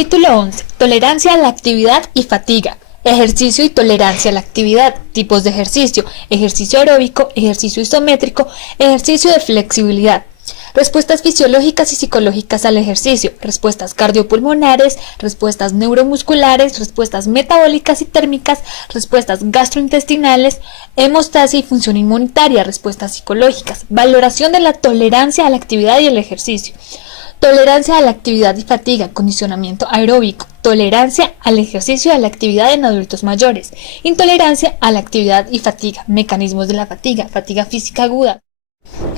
Capítulo 11. Tolerancia a la actividad y fatiga. Ejercicio y tolerancia a la actividad. Tipos de ejercicio. Ejercicio aeróbico, ejercicio isométrico, ejercicio de flexibilidad. Respuestas fisiológicas y psicológicas al ejercicio. Respuestas cardiopulmonares, respuestas neuromusculares, respuestas metabólicas y térmicas, respuestas gastrointestinales, hemostasia y función inmunitaria, respuestas psicológicas. Valoración de la tolerancia a la actividad y el ejercicio. Tolerancia a la actividad y fatiga, condicionamiento aeróbico. Tolerancia al ejercicio y a la actividad en adultos mayores. Intolerancia a la actividad y fatiga, mecanismos de la fatiga, fatiga física aguda.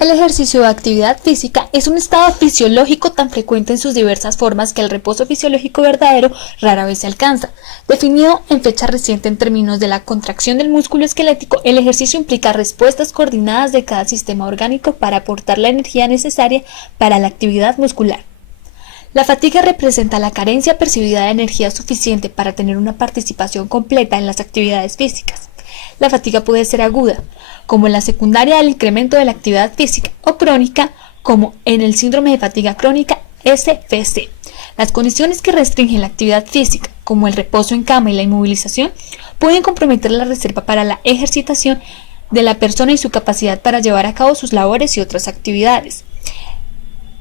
El ejercicio o actividad física es un estado fisiológico tan frecuente en sus diversas formas que el reposo fisiológico verdadero rara vez se alcanza. Definido en fecha reciente en términos de la contracción del músculo esquelético, el ejercicio implica respuestas coordinadas de cada sistema orgánico para aportar la energía necesaria para la actividad muscular. La fatiga representa la carencia percibida de energía suficiente para tener una participación completa en las actividades físicas. La fatiga puede ser aguda, como en la secundaria del incremento de la actividad física, o crónica, como en el síndrome de fatiga crónica SFC. Las condiciones que restringen la actividad física, como el reposo en cama y la inmovilización, pueden comprometer la reserva para la ejercitación de la persona y su capacidad para llevar a cabo sus labores y otras actividades.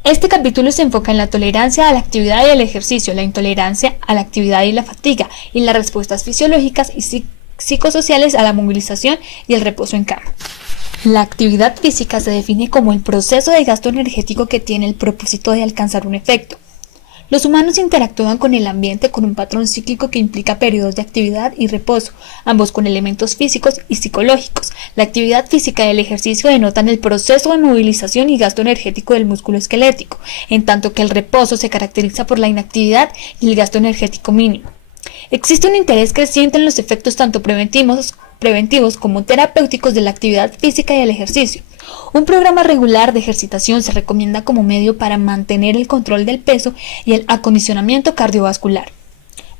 Este capítulo se enfoca en la tolerancia a la actividad y el ejercicio, la intolerancia a la actividad y la fatiga, y las respuestas fisiológicas y psicosociales a la movilización y el reposo en cama. La actividad física se define como el proceso de gasto energético que tiene el propósito de alcanzar un efecto. Los humanos interactúan con el ambiente con un patrón cíclico que implica periodos de actividad y reposo, ambos con elementos físicos y psicológicos. La actividad física y el ejercicio denotan el proceso de movilización y gasto energético del músculo esquelético, en tanto que el reposo se caracteriza por la inactividad y el gasto energético mínimo. Existe un interés creciente en los efectos tanto preventivos como terapéuticos de la actividad física y el ejercicio. Un programa regular de ejercitación se recomienda como medio para mantener el control del peso y el acondicionamiento cardiovascular.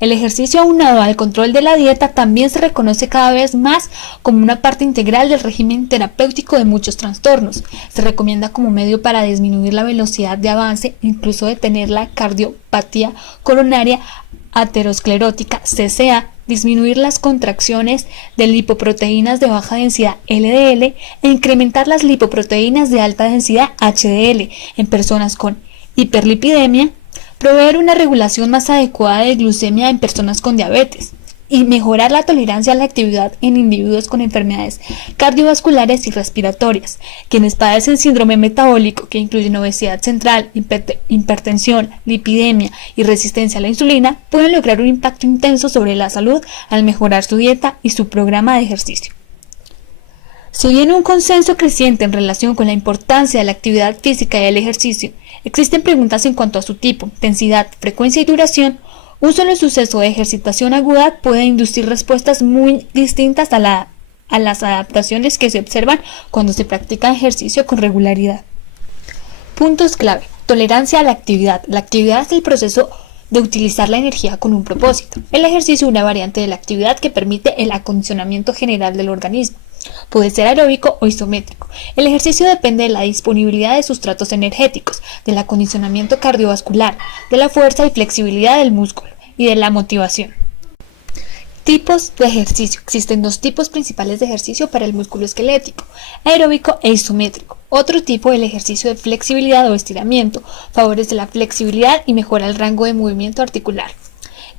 El ejercicio aunado al control de la dieta también se reconoce cada vez más como una parte integral del régimen terapéutico de muchos trastornos. Se recomienda como medio para disminuir la velocidad de avance, incluso detener la cardiopatía coronaria aterosclerótica (CCA), disminuir las contracciones de lipoproteínas de baja densidad LDL e incrementar las lipoproteínas de alta densidad HDL en personas con hiperlipidemia, proveer una regulación más adecuada de glucemia en personas con diabetes y mejorar la tolerancia a la actividad en individuos con enfermedades cardiovasculares y respiratorias. Quienes padecen síndrome metabólico, que incluyen obesidad central, hipertensión, lipidemia y resistencia a la insulina, pueden lograr un impacto intenso sobre la salud al mejorar su dieta y su programa de ejercicio. Si bien un consenso creciente en relación con la importancia de la actividad física y el ejercicio, existen preguntas en cuanto a su tipo, intensidad, frecuencia y duración. Un solo suceso de ejercitación aguda puede inducir respuestas muy distintas a las adaptaciones que se observan cuando se practica ejercicio con regularidad. Puntos clave. Tolerancia a la actividad. La actividad es el proceso de utilizar la energía con un propósito. El ejercicio es una variante de la actividad que permite el acondicionamiento general del organismo. Puede ser aeróbico o isométrico. El ejercicio depende de la disponibilidad de sustratos energéticos, del acondicionamiento cardiovascular, de la fuerza y flexibilidad del músculo y de la motivación. Tipos de ejercicio. Existen dos tipos principales de ejercicio para el músculo esquelético: aeróbico e isométrico. Otro tipo, el ejercicio de flexibilidad o estiramiento, favorece la flexibilidad y mejora el rango de movimiento articular.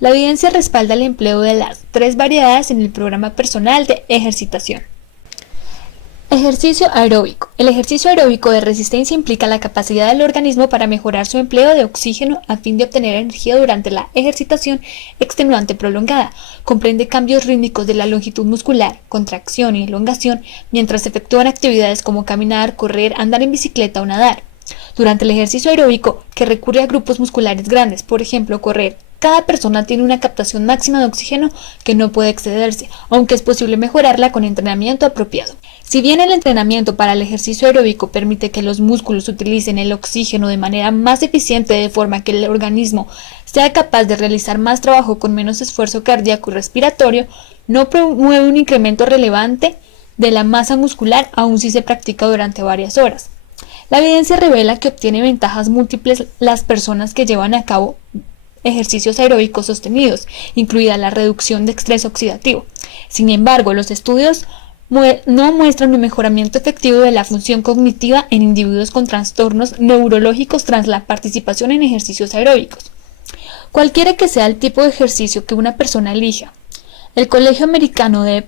La evidencia respalda el empleo de las tres variedades en el programa personal de ejercitación. Ejercicio aeróbico. El ejercicio aeróbico de resistencia implica la capacidad del organismo para mejorar su empleo de oxígeno a fin de obtener energía durante la ejercitación extenuante prolongada. Comprende cambios rítmicos de la longitud muscular, contracción y elongación, mientras se efectúan actividades como caminar, correr, andar en bicicleta o nadar. Durante el ejercicio aeróbico, que recurre a grupos musculares grandes, por ejemplo, correr, cada persona tiene una captación máxima de oxígeno que no puede excederse, aunque es posible mejorarla con entrenamiento apropiado. Si bien el entrenamiento para el ejercicio aeróbico permite que los músculos utilicen el oxígeno de manera más eficiente, de forma que el organismo sea capaz de realizar más trabajo con menos esfuerzo cardíaco y respiratorio, no promueve un incremento relevante de la masa muscular aun si se practica durante varias horas. La evidencia revela que obtiene ventajas múltiples las personas que llevan a cabo ejercicios aeróbicos sostenidos, incluida la reducción de estrés oxidativo. Sin embargo, los estudios no muestran un mejoramiento efectivo de la función cognitiva en individuos con trastornos neurológicos tras la participación en ejercicios aeróbicos. Cualquiera que sea el tipo de ejercicio que una persona elija, el Colegio Americano de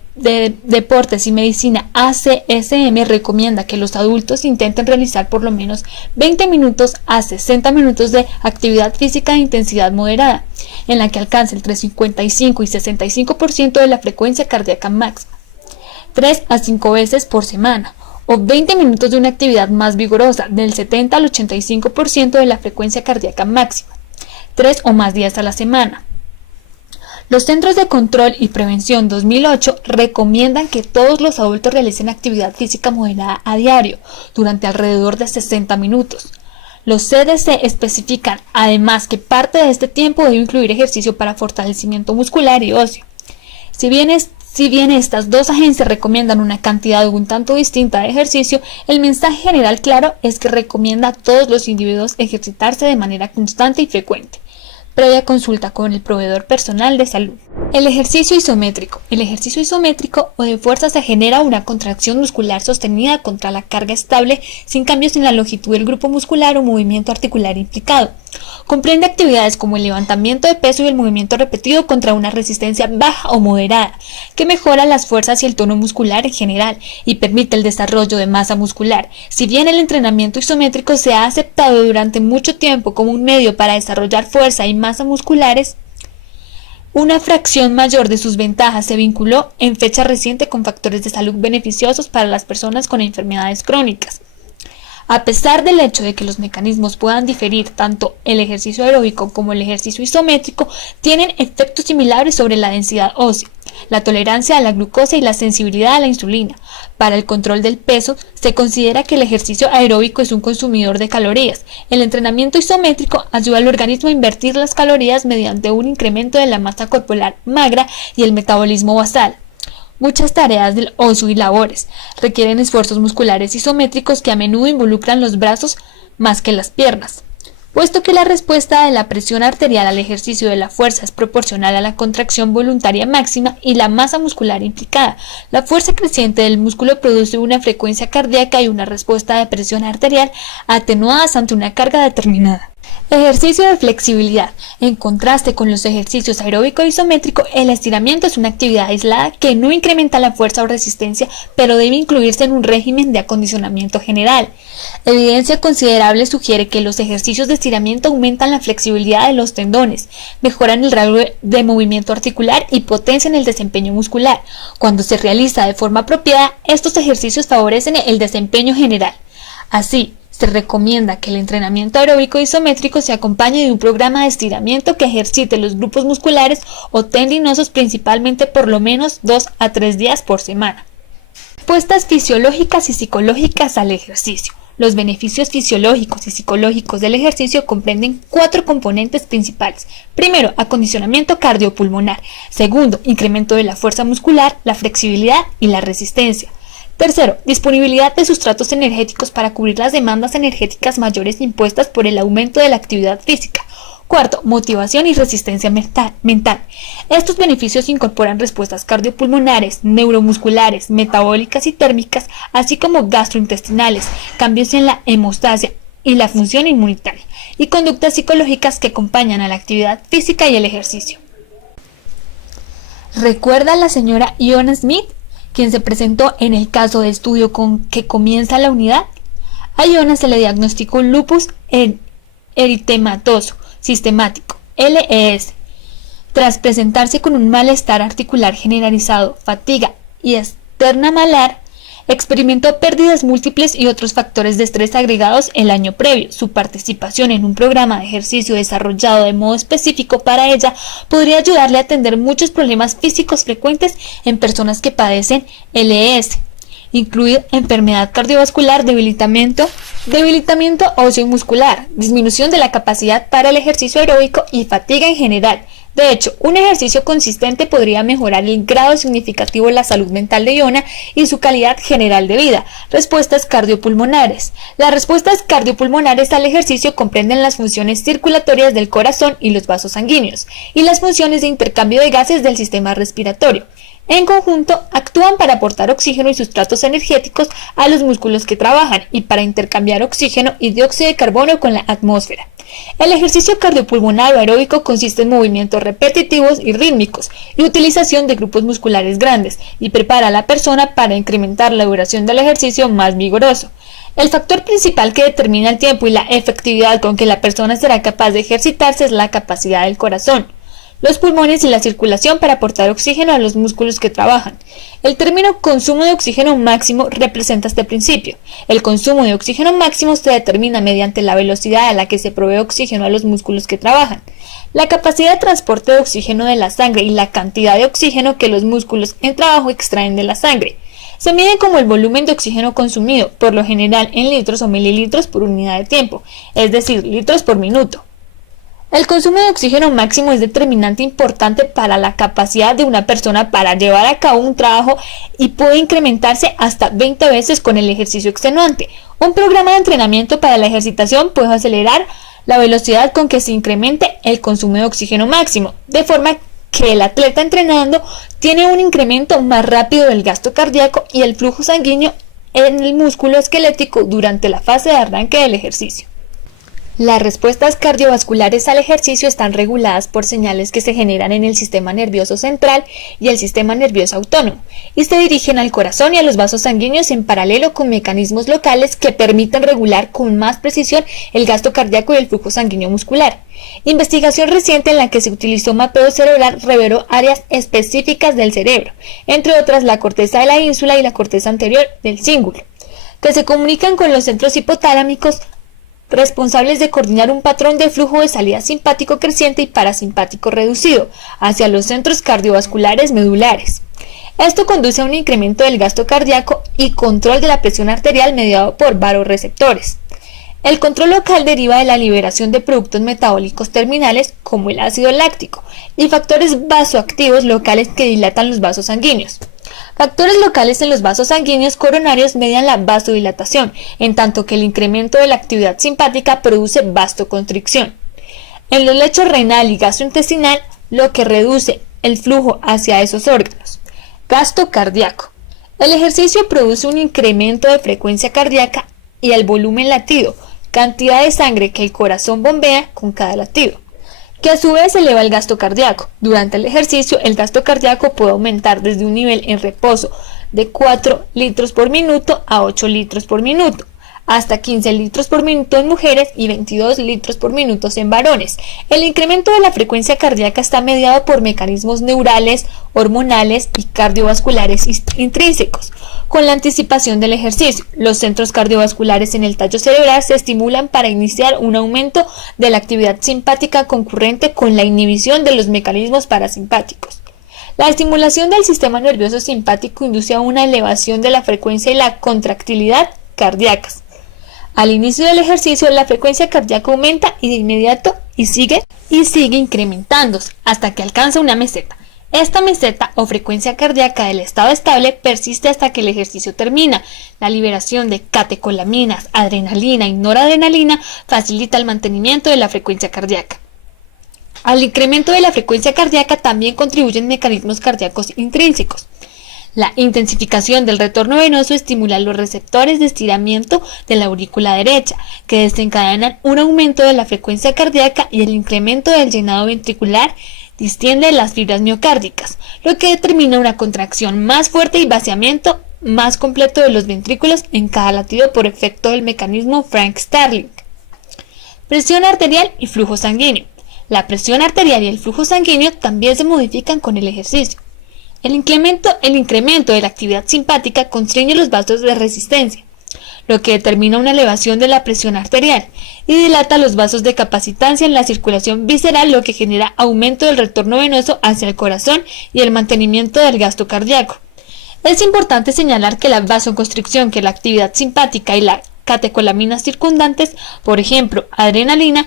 Deportes y Medicina ACSM recomienda que los adultos intenten realizar por lo menos 20 minutos a 60 minutos de actividad física de intensidad moderada, en la que alcance entre 55 y 65% de la frecuencia cardíaca máxima, 3 a 5 veces por semana, o 20 minutos de una actividad más vigorosa, del 70 al 85% de la frecuencia cardíaca máxima, 3 o más días a la semana. Los Centros de Control y Prevención 2008 recomiendan que todos los adultos realicen actividad física moderada a diario, durante alrededor de 60 minutos. Los CDC especifican además que parte de este tiempo debe incluir ejercicio para fortalecimiento muscular y óseo. Si bien estas dos agencias recomiendan una cantidad un tanto distinta de ejercicio, el mensaje general claro es que recomienda a todos los individuos ejercitarse de manera constante y frecuente, previa consulta con el proveedor personal de salud. El ejercicio isométrico. El ejercicio isométrico o de fuerza se genera una contracción muscular sostenida contra la carga estable sin cambios en la longitud del grupo muscular o movimiento articular implicado. Comprende actividades como el levantamiento de peso y el movimiento repetido contra una resistencia baja o moderada, que mejora las fuerzas y el tono muscular en general y permite el desarrollo de masa muscular. Si bien el entrenamiento isométrico se ha aceptado durante mucho tiempo como un medio para desarrollar fuerza y masa musculares, una fracción mayor de sus ventajas se vinculó en fecha reciente con factores de salud beneficiosos para las personas con enfermedades crónicas. A pesar del hecho de que los mecanismos puedan diferir, tanto el ejercicio aeróbico como el ejercicio isométrico tienen efectos similares sobre la densidad ósea, la tolerancia a la glucosa y la sensibilidad a la insulina. Para el control del peso, se considera que el ejercicio aeróbico es un consumidor de calorías. El entrenamiento isométrico ayuda al organismo a invertir las calorías mediante un incremento de la masa corporal magra y el metabolismo basal. Muchas tareas del ocio y labores requieren esfuerzos musculares isométricos que a menudo involucran los brazos más que las piernas. Puesto que la respuesta de la presión arterial al ejercicio de la fuerza es proporcional a la contracción voluntaria máxima y la masa muscular implicada, la fuerza creciente del músculo produce una frecuencia cardíaca y una respuesta de presión arterial atenuadas ante una carga determinada. Ejercicio de flexibilidad. En contraste con los ejercicios aeróbico e isométrico, el estiramiento es una actividad aislada que no incrementa la fuerza o resistencia, pero debe incluirse en un régimen de acondicionamiento general. Evidencia considerable sugiere que los ejercicios de estiramiento aumentan la flexibilidad de los tendones, mejoran el rango de movimiento articular y potencian el desempeño muscular. Cuando se realiza de forma apropiada, estos ejercicios favorecen el desempeño general. Así, se recomienda que el entrenamiento aeróbico isométrico se acompañe de un programa de estiramiento que ejercite los grupos musculares o tendinosos principalmente por lo menos 2 a 3 días por semana. Respuestas fisiológicas y psicológicas al ejercicio. Los beneficios fisiológicos y psicológicos del ejercicio comprenden 4 componentes principales. Primero, acondicionamiento cardiopulmonar. Segundo, incremento de la fuerza muscular, la flexibilidad y la resistencia. Tercero, disponibilidad de sustratos energéticos para cubrir las demandas energéticas mayores impuestas por el aumento de la actividad física. Cuarto, motivación y resistencia mental. Estos beneficios incorporan respuestas cardiopulmonares, neuromusculares, metabólicas y térmicas, así como gastrointestinales, cambios en la hemostasia y la función inmunitaria, y conductas psicológicas que acompañan a la actividad física y el ejercicio. ¿Recuerda a la señora Iona Smith, quien se presentó en el caso de estudio con que comienza la unidad? A Iona se le diagnosticó lupus eritematoso sistemático, LES, tras presentarse con un malestar articular generalizado, fatiga y externa malar. Experimentó pérdidas múltiples y otros factores de estrés agregados el año previo. Su participación en un programa de ejercicio desarrollado de modo específico para ella podría ayudarle a atender muchos problemas físicos frecuentes en personas que padecen LES, incluida enfermedad cardiovascular, debilitamiento óseo y muscular, disminución de la capacidad para el ejercicio aeróbico y fatiga en general, De hecho, un ejercicio consistente podría mejorar el grado significativo de la salud mental de Iona y su calidad general de vida. Respuestas cardiopulmonares. Las respuestas cardiopulmonares al ejercicio comprenden las funciones circulatorias del corazón y los vasos sanguíneos, y las funciones de intercambio de gases del sistema respiratorio. En conjunto, actúan para aportar oxígeno y sustratos energéticos a los músculos que trabajan y para intercambiar oxígeno y dióxido de carbono con la atmósfera. El ejercicio cardiopulmonar o aeróbico consiste en movimientos repetitivos y rítmicos y utilización de grupos musculares grandes y prepara a la persona para incrementar la duración del ejercicio más vigoroso. El factor principal que determina el tiempo y la efectividad con que la persona será capaz de ejercitarse es la capacidad del corazón, los pulmones y la circulación para aportar oxígeno a los músculos que trabajan. El término consumo de oxígeno máximo representa este principio. El consumo de oxígeno máximo se determina mediante la velocidad a la que se provee oxígeno a los músculos que trabajan, la capacidad de transporte de oxígeno de la sangre y la cantidad de oxígeno que los músculos en trabajo extraen de la sangre. Se mide como el volumen de oxígeno consumido, por lo general en litros o mililitros por unidad de tiempo, es decir, litros por minuto. El consumo de oxígeno máximo es determinante importante para la capacidad de una persona para llevar a cabo un trabajo y puede incrementarse hasta 20 veces con el ejercicio extenuante. Un programa de entrenamiento para la ejercitación puede acelerar la velocidad con que se incremente el consumo de oxígeno máximo, de forma que el atleta entrenando tiene un incremento más rápido del gasto cardíaco y el flujo sanguíneo en el músculo esquelético durante la fase de arranque del ejercicio. Las respuestas cardiovasculares al ejercicio están reguladas por señales que se generan en el sistema nervioso central y el sistema nervioso autónomo, y se dirigen al corazón y a los vasos sanguíneos en paralelo con mecanismos locales que permiten regular con más precisión el gasto cardíaco y el flujo sanguíneo muscular. Investigación reciente en la que se utilizó mapeo cerebral reveló áreas específicas del cerebro, entre otras la corteza de la ínsula y la corteza anterior del cíngulo, que se comunican con los centros hipotalámicos responsables de coordinar un patrón de flujo de salida simpático creciente y parasimpático reducido hacia los centros cardiovasculares medulares. Esto conduce a un incremento del gasto cardíaco y control de la presión arterial mediado por vasoreceptores. El control local deriva de la liberación de productos metabólicos terminales como el ácido láctico y factores vasoactivos locales que dilatan los vasos sanguíneos. Factores locales en los vasos sanguíneos coronarios median la vasodilatación, en tanto que el incremento de la actividad simpática produce vasoconstricción. En los lechos renal y gastrointestinal, lo que reduce el flujo hacia esos órganos. Gasto cardíaco. El ejercicio produce un incremento de frecuencia cardíaca y el volumen latido, cantidad de sangre que el corazón bombea con cada latido, que a su vez eleva el gasto cardíaco. Durante el ejercicio, el gasto cardíaco puede aumentar desde un nivel en reposo de 4 litros por minuto a 8 litros por minuto, hasta 15 litros por minuto en mujeres y 22 litros por minuto en varones. El incremento de la frecuencia cardíaca está mediado por mecanismos neurales, hormonales y cardiovasculares intrínsecos. Con la anticipación del ejercicio, los centros cardiovasculares en el tallo cerebral se estimulan para iniciar un aumento de la actividad simpática concurrente con la inhibición de los mecanismos parasimpáticos. La estimulación del sistema nervioso simpático induce a una elevación de la frecuencia y la contractilidad cardíacas. Al inicio del ejercicio, la frecuencia cardíaca aumenta y de inmediato sigue incrementándose hasta que alcanza una meseta. Esta meseta o frecuencia cardíaca del estado estable persiste hasta que el ejercicio termina. La liberación de catecolaminas, adrenalina y noradrenalina facilita el mantenimiento de la frecuencia cardíaca. Al incremento de la frecuencia cardíaca también contribuyen mecanismos cardíacos intrínsecos. La intensificación del retorno venoso estimula los receptores de estiramiento de la aurícula derecha, que desencadenan un aumento de la frecuencia cardíaca, y el incremento del llenado ventricular distiende las fibras miocárdicas, lo que determina una contracción más fuerte y vaciamiento más completo de los ventrículos en cada latido por efecto del mecanismo Frank-Starling. Presión arterial y flujo sanguíneo. La presión arterial y el flujo sanguíneo también se modifican con el ejercicio. El incremento de la actividad simpática constriñe los vasos de resistencia, lo que determina una elevación de la presión arterial, y dilata los vasos de capacitancia en la circulación visceral, lo que genera aumento del retorno venoso hacia el corazón y el mantenimiento del gasto cardíaco. Es importante señalar que la vasoconstricción, que la actividad simpática y las catecolaminas circundantes, por ejemplo, adrenalina,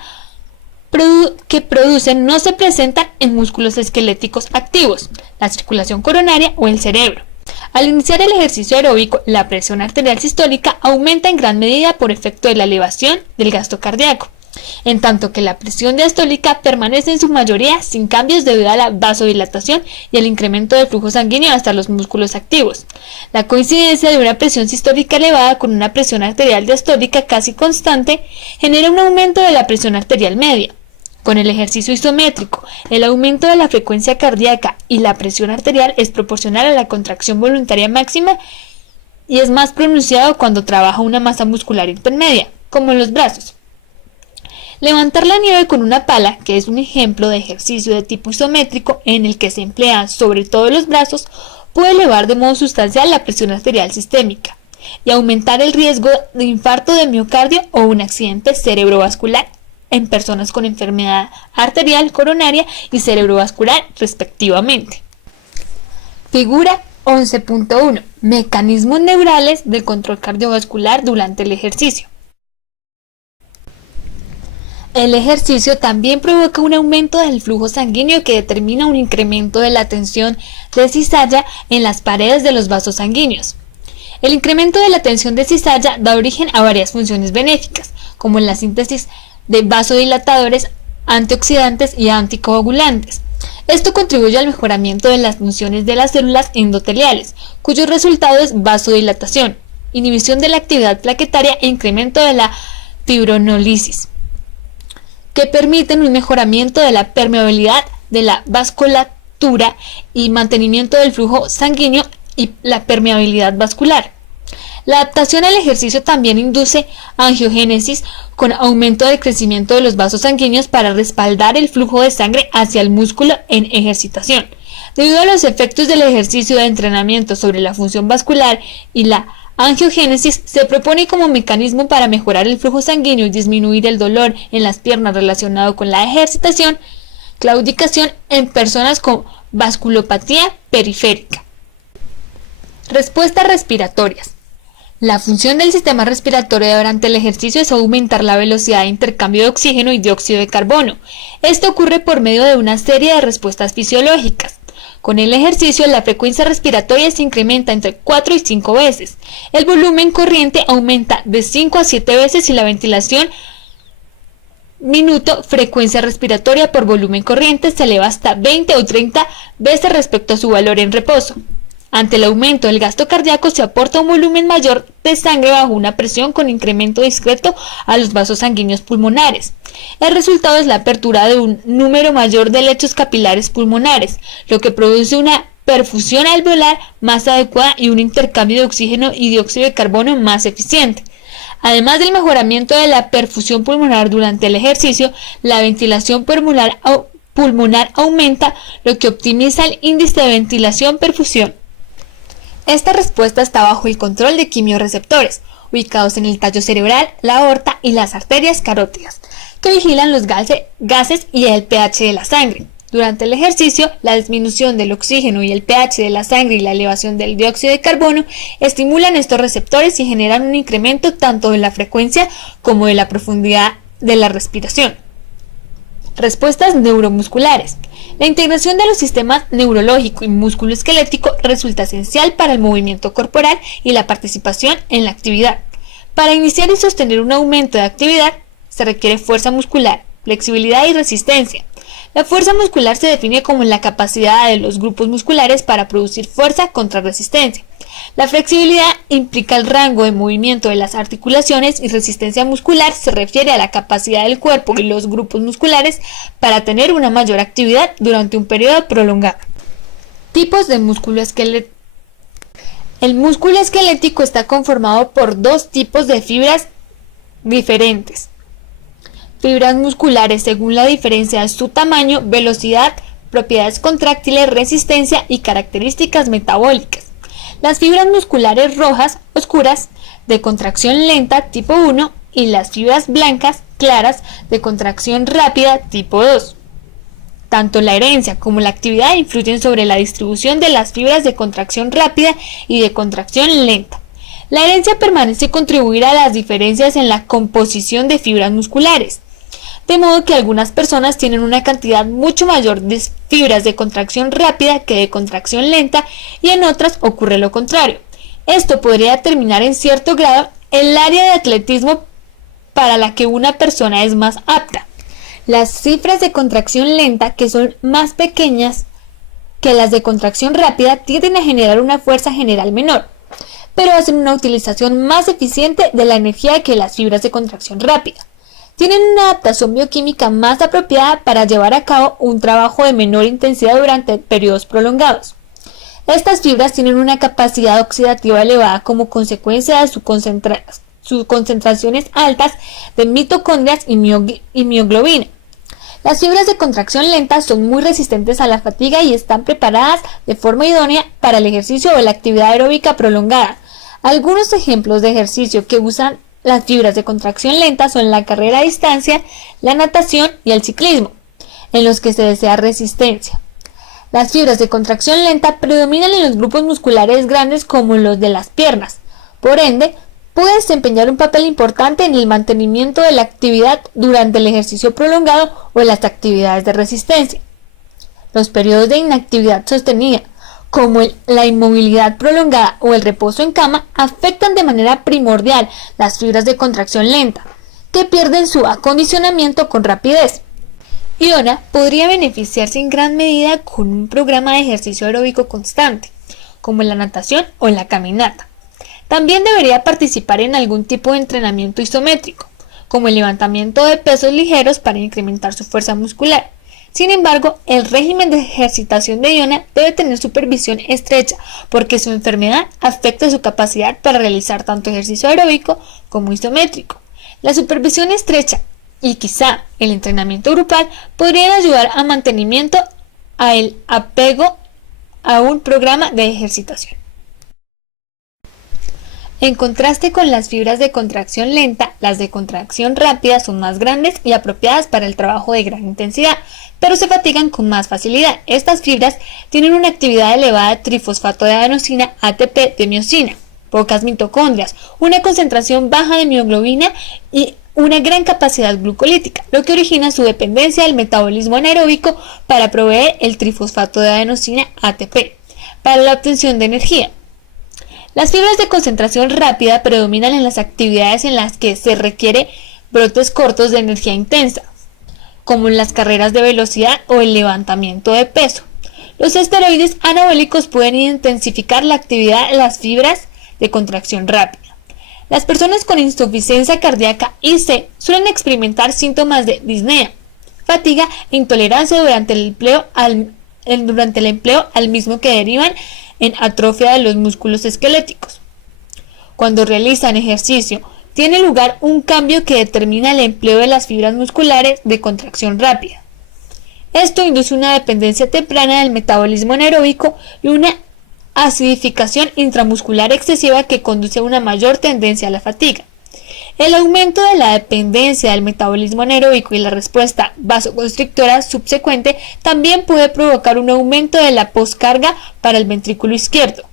que producen no se presentan en músculos esqueléticos activos, la circulación coronaria o el cerebro. Al iniciar el ejercicio aeróbico, la presión arterial sistólica aumenta en gran medida por efecto de la elevación del gasto cardíaco, en tanto que la presión diastólica permanece en su mayoría sin cambios debido a la vasodilatación y el incremento del flujo sanguíneo hasta los músculos activos. La coincidencia de una presión sistólica elevada con una presión arterial diastólica casi constante genera un aumento de la presión arterial media. Con el ejercicio isométrico, el aumento de la frecuencia cardíaca y la presión arterial es proporcional a la contracción voluntaria máxima y es más pronunciado cuando trabaja una masa muscular intermedia, como en los brazos. Levantar la nieve con una pala, que es un ejemplo de ejercicio de tipo isométrico en el que se emplean sobre todo los brazos, puede elevar de modo sustancial la presión arterial sistémica y aumentar el riesgo de infarto de miocardio o un accidente cerebrovascular en personas con enfermedad arterial coronaria y cerebrovascular respectivamente. Figura 11.1. Mecanismos neurales del control cardiovascular durante el ejercicio. El ejercicio también provoca un aumento del flujo sanguíneo que determina un incremento de la tensión de cizalla en las paredes de los vasos sanguíneos. El incremento de la tensión de cizalla da origen a varias funciones benéficas, como en la síntesis de vasodilatadores, antioxidantes y anticoagulantes. Esto contribuye al mejoramiento de las funciones de las células endoteliales, cuyo resultado es vasodilatación, inhibición de la actividad plaquetaria e incremento de la fibrinólisis, que permiten un mejoramiento de la permeabilidad de la vasculatura y mantenimiento del flujo sanguíneo y la permeabilidad vascular. La adaptación al ejercicio también induce angiogénesis con aumento del crecimiento de los vasos sanguíneos para respaldar el flujo de sangre hacia el músculo en ejercitación. Debido a los efectos del ejercicio de entrenamiento sobre la función vascular y la angiogénesis, se propone como mecanismo para mejorar el flujo sanguíneo y disminuir el dolor en las piernas relacionado con la ejercitación, claudicación en personas con vasculopatía periférica. Respuestas respiratorias. La función del sistema respiratorio durante el ejercicio es aumentar la velocidad de intercambio de oxígeno y dióxido de carbono. Esto ocurre por medio de una serie de respuestas fisiológicas. Con el ejercicio, la frecuencia respiratoria se incrementa entre 4 y 5 veces. El volumen corriente aumenta de 5 a 7 veces y la ventilación minuto frecuencia respiratoria por volumen corriente se eleva hasta 20 o 30 veces respecto a su valor en reposo. Ante el aumento del gasto cardíaco se aporta un volumen mayor de sangre bajo una presión con incremento discreto a los vasos sanguíneos pulmonares. El resultado es la apertura de un número mayor de lechos capilares pulmonares, lo que produce una perfusión alveolar más adecuada y un intercambio de oxígeno y dióxido de carbono más eficiente. Además del mejoramiento de la perfusión pulmonar durante el ejercicio, la ventilación pulmonar aumenta, lo que optimiza el índice de ventilación-perfusión. Esta respuesta está bajo el control de quimiorreceptores, ubicados en el tallo cerebral, la aorta y las arterias carótidas, que vigilan los gases y el pH de la sangre. Durante el ejercicio, la disminución del oxígeno y el pH de la sangre y la elevación del dióxido de carbono estimulan estos receptores y generan un incremento tanto de la frecuencia como de la profundidad de la respiración. Respuestas neuromusculares. La integración de los sistemas neurológico y musculoesquelético resulta esencial para el movimiento corporal y la participación en la actividad. Para iniciar y sostener un aumento de actividad, se requiere fuerza muscular, flexibilidad y resistencia. La fuerza muscular se define como la capacidad de los grupos musculares para producir fuerza contra resistencia. La flexibilidad implica el rango de movimiento de las articulaciones y resistencia muscular se refiere a la capacidad del cuerpo y los grupos musculares para tener una mayor actividad durante un periodo prolongado. Tipos de músculo esquelético. El músculo esquelético está conformado por dos tipos de fibras diferentes. Fibras musculares según la diferencia de su tamaño, velocidad, propiedades contráctiles, resistencia y características metabólicas. Las fibras musculares rojas, oscuras, de contracción lenta, tipo 1, y las fibras blancas, claras, de contracción rápida, tipo 2. Tanto la herencia como la actividad influyen sobre la distribución de las fibras de contracción rápida y de contracción lenta. La herencia permanece contribuir a las diferencias en la composición de fibras musculares. de modo que algunas personas tienen una cantidad mucho mayor de fibras de contracción rápida que de contracción lenta y en otras ocurre lo contrario. Esto podría determinar en cierto grado el área de atletismo para la que una persona es más apta. Las cifras de contracción lenta, que son más pequeñas que las de contracción rápida, tienden a generar una fuerza general menor, pero hacen una utilización más eficiente de la energía que las fibras de contracción rápida. Tienen una adaptación bioquímica más apropiada para llevar a cabo un trabajo de menor intensidad durante periodos prolongados. Estas fibras tienen una capacidad oxidativa elevada como consecuencia de sus concentraciones altas de mitocondrias y mioglobina. Las fibras de contracción lenta son muy resistentes a la fatiga y están preparadas de forma idónea para el ejercicio o la actividad aeróbica prolongada. Algunos ejemplos de ejercicio que usan las fibras de contracción lenta son la carrera a distancia, la natación y el ciclismo, en los que se desea resistencia. Las fibras de contracción lenta predominan en los grupos musculares grandes como los de las piernas. Por ende, puede desempeñar un papel importante en el mantenimiento de la actividad durante el ejercicio prolongado o en las actividades de resistencia. Los periodos de inactividad sostenida, como la inmovilidad prolongada o el reposo en cama, afectan de manera primordial las fibras de contracción lenta, que pierden su acondicionamiento con rapidez. Iona podría beneficiarse en gran medida con un programa de ejercicio aeróbico constante, como en la natación o en la caminata. También debería participar en algún tipo de entrenamiento isométrico, como el levantamiento de pesos ligeros para incrementar su fuerza muscular. Sin embargo, el régimen de ejercitación de Iona debe tener supervisión estrecha porque su enfermedad afecta su capacidad para realizar tanto ejercicio aeróbico como isométrico. La supervisión estrecha y quizá el entrenamiento grupal podrían ayudar a mantenimiento a el apego a un programa de ejercitación. En contraste con las fibras de contracción lenta, las de contracción rápida son más grandes y apropiadas para el trabajo de gran intensidad, pero se fatigan con más facilidad. Estas fibras tienen una actividad elevada de trifosfato de adenosina, ATP, de miosina, pocas mitocondrias, una concentración baja de mioglobina y una gran capacidad glucolítica, lo que origina su dependencia del metabolismo anaeróbico para proveer el trifosfato de adenosina, ATP, para la obtención de energía. Las fibras de concentración rápida predominan en las actividades en las que se requiere brotes cortos de energía intensa, como en las carreras de velocidad o el levantamiento de peso. Los esteroides anabólicos pueden intensificar la actividad de las fibras de contracción rápida. Las personas con insuficiencia cardíaca IC suelen experimentar síntomas de disnea, fatiga e intolerancia durante el empleo al mismo que derivan en atrofia de los músculos esqueléticos. Cuando realizan ejercicio, tiene lugar un cambio que determina el empleo de las fibras musculares de contracción rápida. Esto induce una dependencia temprana del metabolismo anaeróbico y una acidificación intramuscular excesiva que conduce a una mayor tendencia a la fatiga. El aumento de la dependencia del metabolismo anaeróbico y la respuesta vasoconstrictora subsecuente también puede provocar un aumento de la poscarga para el ventrículo izquierdo,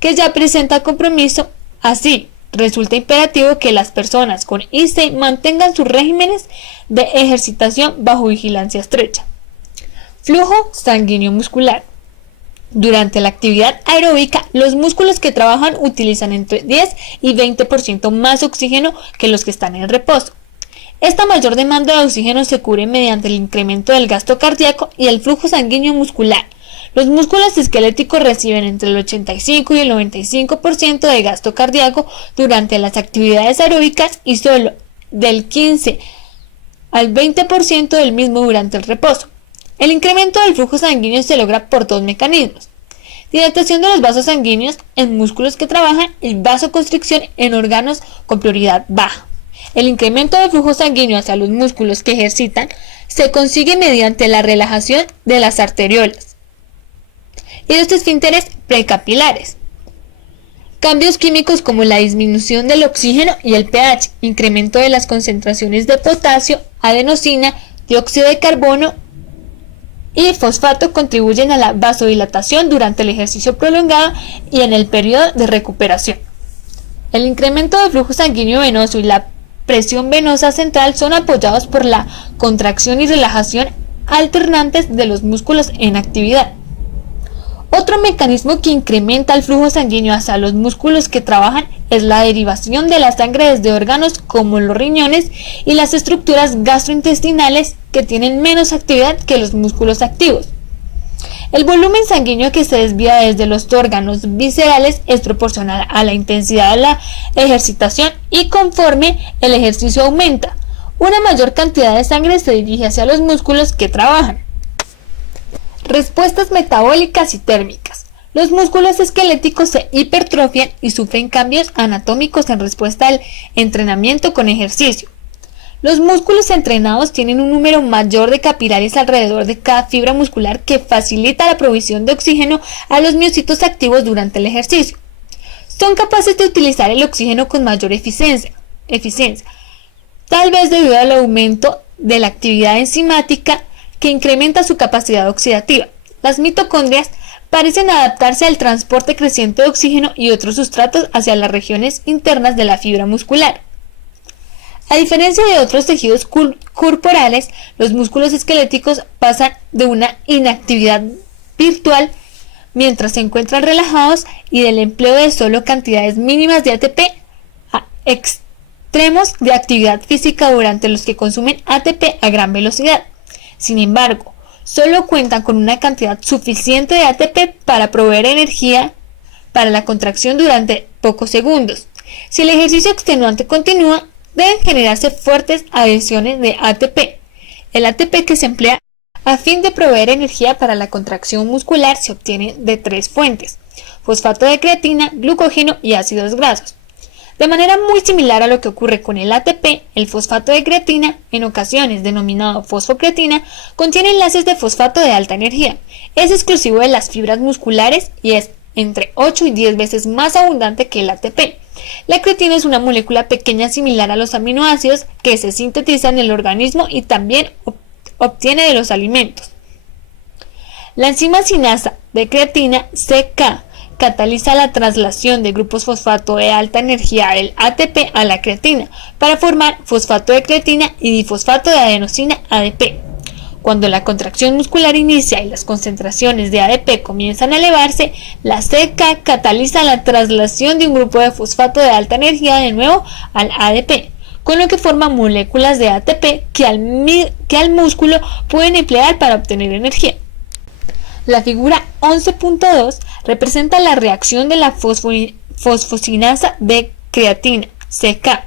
que ya presenta compromiso. Así, resulta imperativo que las personas con IC mantengan sus regímenes de ejercitación bajo vigilancia estrecha. Flujo sanguíneo muscular. Durante la actividad aeróbica, los músculos que trabajan utilizan entre 10 y 20% más oxígeno que los que están en reposo. Esta mayor demanda de oxígeno se cubre mediante el incremento del gasto cardíaco y el flujo sanguíneo muscular. Los músculos esqueléticos reciben entre el 85 y el 95% de gasto cardíaco durante las actividades aeróbicas y solo del 15 al 20% del mismo durante el reposo. El incremento del flujo sanguíneo se logra por dos mecanismos: dilatación de los vasos sanguíneos en músculos que trabajan y vasoconstricción en órganos con prioridad baja. El incremento del flujo sanguíneo hacia los músculos que ejercitan se consigue mediante la relajación de las arteriolas y los esfínteres precapilares. Cambios químicos como la disminución del oxígeno y el pH, incremento de las concentraciones de potasio, adenosina, dióxido de carbono y fosfato contribuyen a la vasodilatación durante el ejercicio prolongado y en el periodo de recuperación. El incremento del flujo sanguíneo venoso y la presión venosa central son apoyados por la contracción y relajación alternantes de los músculos en actividad. Otro mecanismo que incrementa el flujo sanguíneo hacia los músculos que trabajan es la derivación de la sangre desde órganos como los riñones y las estructuras gastrointestinales que tienen menos actividad que los músculos activos. El volumen sanguíneo que se desvía desde los órganos viscerales es proporcional a la intensidad de la ejercitación y conforme el ejercicio aumenta, una mayor cantidad de sangre se dirige hacia los músculos que trabajan. Respuestas metabólicas y térmicas. Los músculos esqueléticos se hipertrofian y sufren cambios anatómicos en respuesta al entrenamiento con ejercicio. Los músculos entrenados tienen un número mayor de capilares alrededor de cada fibra muscular que facilita la provisión de oxígeno a los miocitos activos durante el ejercicio. Son capaces de utilizar el oxígeno con mayor eficiencia, tal vez debido al aumento de la actividad enzimática que incrementa su capacidad oxidativa. Las mitocondrias parecen adaptarse al transporte creciente de oxígeno y otros sustratos hacia las regiones internas de la fibra muscular. A diferencia de otros tejidos corporales, los músculos esqueléticos pasan de una inactividad virtual mientras se encuentran relajados y del empleo de solo cantidades mínimas de ATP a extremos de actividad física durante los que consumen ATP a gran velocidad. Sin embargo, solo cuentan con una cantidad suficiente de ATP para proveer energía para la contracción durante pocos segundos. Si el ejercicio extenuante continúa, deben generarse fuertes adhesiones de ATP. El ATP que se emplea a fin de proveer energía para la contracción muscular se obtiene de tres fuentes: fosfato de creatina, glucógeno y ácidos grasos. De manera muy similar a lo que ocurre con el ATP, el fosfato de creatina, en ocasiones denominado fosfocreatina, contiene enlaces de fosfato de alta energía. Es exclusivo de las fibras musculares y es entre 8 y 10 veces más abundante que el ATP. La creatina es una molécula pequeña similar a los aminoácidos que se sintetiza en el organismo y también obtiene de los alimentos. La enzima sinasa de creatina, CK, cataliza la traslación de grupos fosfato de alta energía del ATP a la creatina para formar fosfato de creatina y difosfato de adenosina, ADP. Cuando la contracción muscular inicia y las concentraciones de ADP comienzan a elevarse, la CK cataliza la traslación de un grupo de fosfato de alta energía de nuevo al ADP, con lo que forma moléculas de ATP que al músculo pueden emplear para obtener energía. La figura 11.2 representa la reacción de la fosfosinasa de creatina, CK.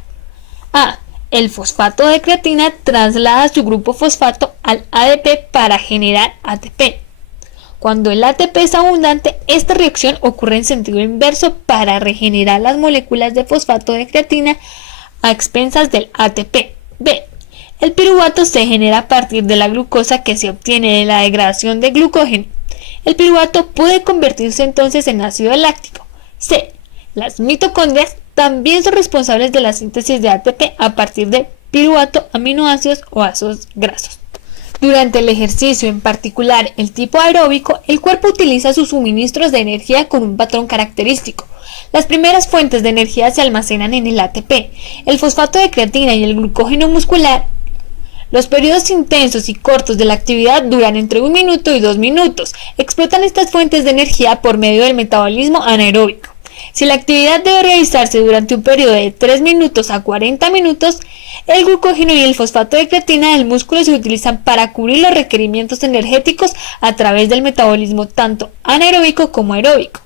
El fosfato de creatina traslada su grupo fosfato al ADP para generar ATP. Cuando el ATP es abundante, esta reacción ocurre en sentido inverso para regenerar las moléculas de fosfato de creatina a expensas del ATP. El piruvato se genera a partir de la glucosa que se obtiene de la degradación de glucógeno. El piruvato puede convertirse entonces en ácido láctico. Las mitocondrias también son responsables de la síntesis de ATP a partir de piruvato, aminoácidos o ácidos grasos. Durante el ejercicio, en particular el tipo aeróbico, el cuerpo utiliza sus suministros de energía con un patrón característico. Las primeras fuentes de energía se almacenan en el ATP, el fosfato de creatina y el glucógeno muscular. Los periodos intensos y cortos de la actividad duran entre 1 minuto y 2 minutos. Explotan estas fuentes de energía por medio del metabolismo anaeróbico. Si la actividad debe realizarse durante un periodo de 3 minutos a 40 minutos, el glucógeno y el fosfato de creatina del músculo se utilizan para cubrir los requerimientos energéticos a través del metabolismo tanto anaeróbico como aeróbico.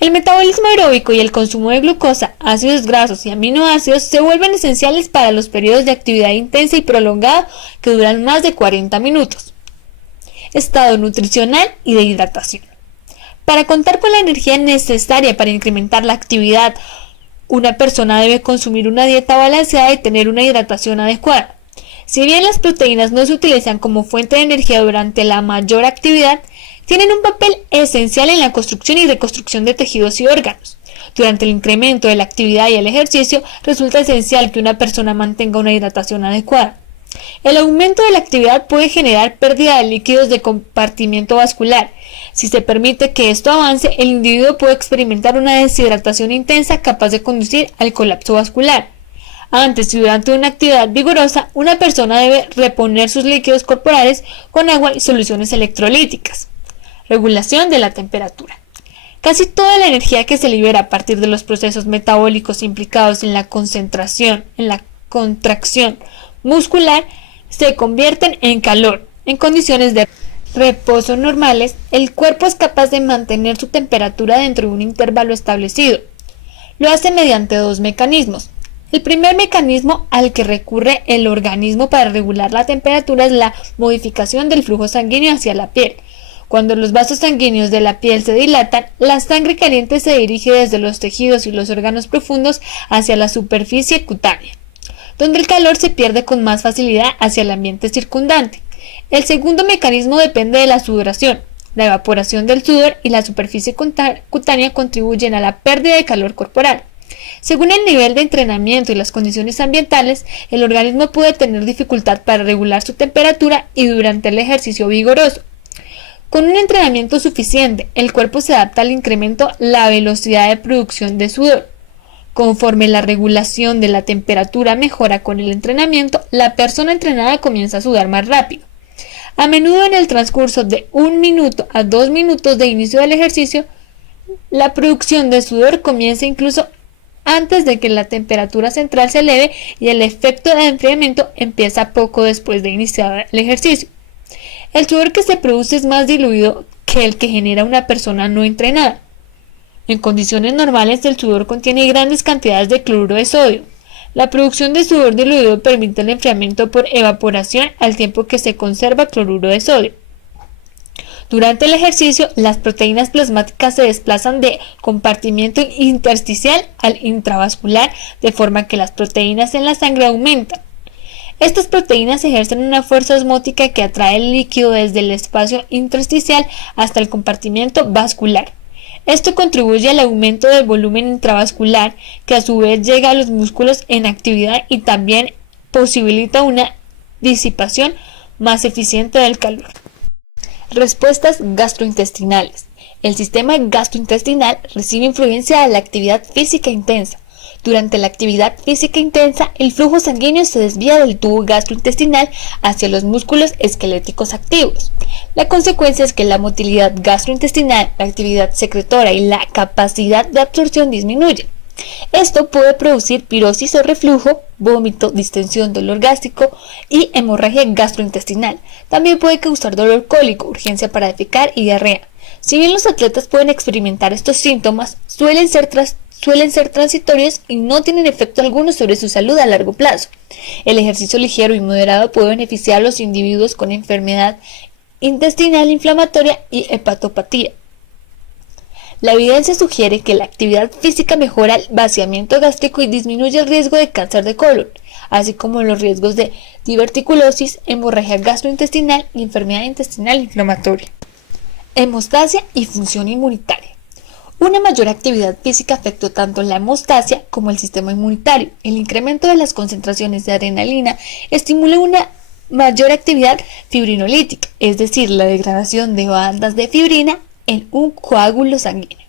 El metabolismo aeróbico y el consumo de glucosa, ácidos grasos y aminoácidos se vuelven esenciales para los periodos de actividad intensa y prolongada que duran más de 40 minutos. Estado nutricional y de hidratación. Para contar con la energía necesaria para incrementar la actividad, una persona debe consumir una dieta balanceada y tener una hidratación adecuada. Si bien las proteínas no se utilizan como fuente de energía durante la mayor actividad, tienen un papel esencial en la construcción y reconstrucción de tejidos y órganos. Durante el incremento de la actividad y el ejercicio, resulta esencial que una persona mantenga una hidratación adecuada. El aumento de la actividad puede generar pérdida de líquidos de compartimiento vascular. Si se permite que esto avance, el individuo puede experimentar una deshidratación intensa capaz de conducir al colapso vascular. Antes y durante una actividad vigorosa, una persona debe reponer sus líquidos corporales con agua y soluciones electrolíticas. Regulación de la temperatura. Casi toda la energía que se libera a partir de los procesos metabólicos implicados en la concentración, en la contracción muscular, se convierten en calor. En condiciones de reposo normales, el cuerpo es capaz de mantener su temperatura dentro de un intervalo establecido. Lo hace mediante dos mecanismos. El primer mecanismo al que recurre el organismo para regular la temperatura es la modificación del flujo sanguíneo hacia la piel. Cuando los vasos sanguíneos de la piel se dilatan, la sangre caliente se dirige desde los tejidos y los órganos profundos hacia la superficie cutánea, donde el calor se pierde con más facilidad hacia el ambiente circundante. El segundo mecanismo depende de la sudoración. La evaporación del sudor y la superficie cutánea contribuyen a la pérdida de calor corporal. Según el nivel de entrenamiento y las condiciones ambientales, el organismo puede tener dificultad para regular su temperatura y durante el ejercicio vigoroso. Con un entrenamiento suficiente, el cuerpo se adapta al incremento la velocidad de producción de sudor. Conforme la regulación de la temperatura mejora con el entrenamiento, la persona entrenada comienza a sudar más rápido. A menudo en el transcurso de 1 minuto a 2 minutos de inicio del ejercicio, la producción de sudor comienza incluso antes de que la temperatura central se eleve y el efecto de enfriamiento empieza poco después de iniciar el ejercicio. El sudor que se produce es más diluido que el que genera una persona no entrenada. En condiciones normales, el sudor contiene grandes cantidades de cloruro de sodio. La producción de sudor diluido permite el enfriamiento por evaporación al tiempo que se conserva cloruro de sodio. Durante el ejercicio, las proteínas plasmáticas se desplazan de compartimiento intersticial al intravascular, de forma que las proteínas en la sangre aumentan. Estas proteínas ejercen una fuerza osmótica que atrae el líquido desde el espacio intersticial hasta el compartimento vascular. Esto contribuye al aumento del volumen intravascular, que a su vez llega a los músculos en actividad y también posibilita una disipación más eficiente del calor. Respuestas gastrointestinales. El sistema gastrointestinal recibe influencia de la actividad física intensa. Durante la actividad física intensa, el flujo sanguíneo se desvía del tubo gastrointestinal hacia los músculos esqueléticos activos. La consecuencia es que la motilidad gastrointestinal, la actividad secretora y la capacidad de absorción disminuyen. Esto puede producir pirosis o reflujo, vómito, distensión, dolor gástrico y hemorragia gastrointestinal. También puede causar dolor cólico, urgencia para defecar y diarrea. Si bien los atletas pueden experimentar estos síntomas, suelen ser transitorios y no tienen efecto alguno sobre su salud a largo plazo. El ejercicio ligero y moderado puede beneficiar a los individuos con enfermedad intestinal inflamatoria y hepatopatía. La evidencia sugiere que la actividad física mejora el vaciamiento gástrico y disminuye el riesgo de cáncer de colon, así como los riesgos de diverticulosis, hemorragia gastrointestinal y enfermedad intestinal inflamatoria. Hemostasia y función inmunitaria. Una mayor actividad física afectó tanto la hemostasia como el sistema inmunitario. El incremento de las concentraciones de adrenalina estimula una mayor actividad fibrinolítica, es decir, la degradación de bandas de fibrina en un coágulo sanguíneo.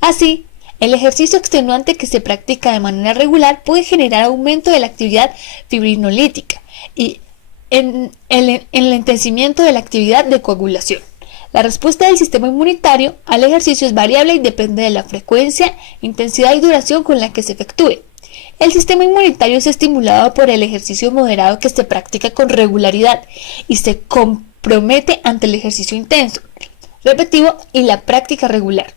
Así, el ejercicio extenuante que se practica de manera regular puede generar aumento de la actividad fibrinolítica y enlentecimiento de la actividad de coagulación. La respuesta del sistema inmunitario al ejercicio es variable y depende de la frecuencia, intensidad y duración con la que se efectúe. El sistema inmunitario es estimulado por el ejercicio moderado que se practica con regularidad y se compromete ante el ejercicio intenso, repetitivo y la práctica regular.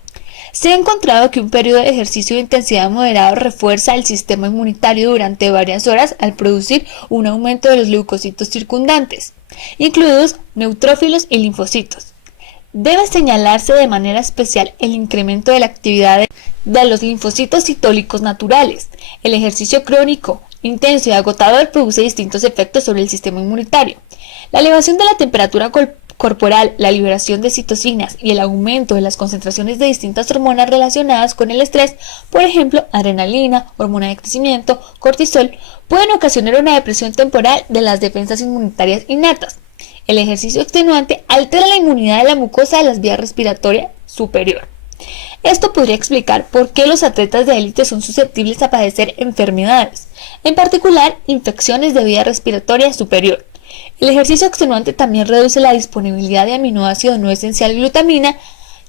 Se ha encontrado que un periodo de ejercicio de intensidad moderada refuerza el sistema inmunitario durante varias horas al producir un aumento de los leucocitos circundantes, incluidos neutrófilos y linfocitos. Debe señalarse de manera especial el incremento de la actividad de los linfocitos citólicos naturales. El ejercicio crónico, intenso y agotador produce distintos efectos sobre el sistema inmunitario. La elevación de la temperatura corporal, la liberación de citocinas y el aumento de las concentraciones de distintas hormonas relacionadas con el estrés, por ejemplo, adrenalina, hormona de crecimiento, cortisol, pueden ocasionar una depresión temporal de las defensas inmunitarias innatas. El ejercicio extenuante altera la inmunidad de la mucosa de las vías respiratorias superior. Esto podría explicar por qué los atletas de élite son susceptibles a padecer enfermedades, en particular infecciones de vía respiratoria superior. El ejercicio extenuante también reduce la disponibilidad de aminoácido no esencial glutamina,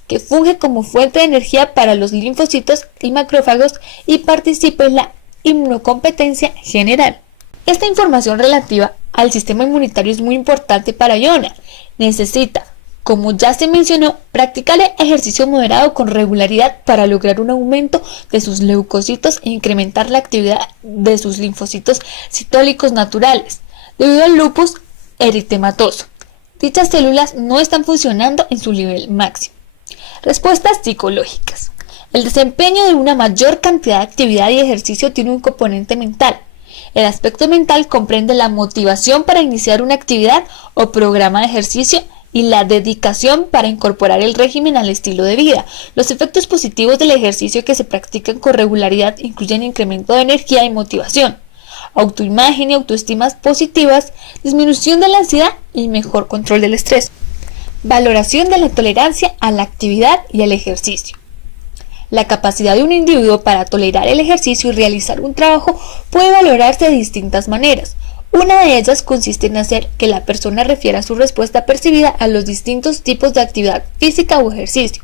que funge como fuente de energía para los linfocitos y macrófagos y participa en la inmunocompetencia general. Esta información relativa al sistema inmunitario es muy importante para Iona. Necesita, como ya se mencionó, practicar ejercicio moderado con regularidad para lograr un aumento de sus leucocitos e incrementar la actividad de sus linfocitos citólicos naturales, debido al lupus eritematoso. Dichas células no están funcionando en su nivel máximo. Respuestas psicológicas. El desempeño de una mayor cantidad de actividad y ejercicio tiene un componente mental. El aspecto mental comprende la motivación para iniciar una actividad o programa de ejercicio y la dedicación para incorporar el régimen al estilo de vida. Los efectos positivos del ejercicio que se practican con regularidad incluyen incremento de energía y motivación, autoimagen y autoestimas positivas, disminución de la ansiedad y mejor control del estrés. Valoración de la tolerancia a la actividad y al ejercicio. La capacidad de un individuo para tolerar el ejercicio y realizar un trabajo puede valorarse de distintas maneras. Una de ellas consiste en hacer que la persona refiera su respuesta percibida a los distintos tipos de actividad física o ejercicio.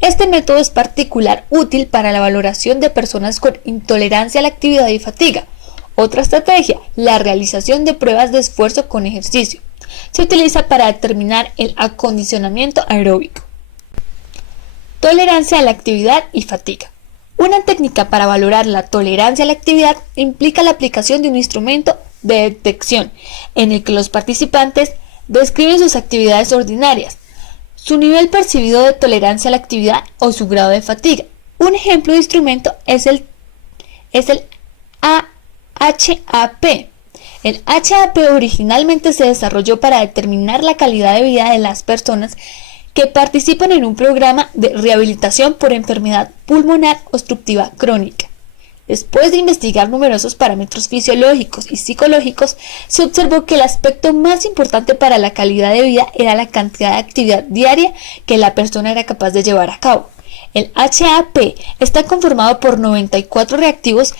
Este método es particular útil para la valoración de personas con intolerancia a la actividad y fatiga. Otra estrategia, la realización de pruebas de esfuerzo con ejercicio. Se utiliza para determinar el acondicionamiento aeróbico. Tolerancia a la actividad y fatiga. Una técnica para valorar la tolerancia a la actividad implica la aplicación de un instrumento de detección en el que los participantes describen sus actividades ordinarias, su nivel percibido de tolerancia a la actividad o su grado de fatiga. Un ejemplo de instrumento es el HAP. El HAP originalmente se desarrolló para determinar la calidad de vida de las personas que participan en un programa de rehabilitación por enfermedad pulmonar obstructiva crónica. Después de investigar numerosos parámetros fisiológicos y psicológicos, se observó que el aspecto más importante para la calidad de vida era la cantidad de actividad diaria que la persona era capaz de llevar a cabo. El HAP está conformado por 94 reactivos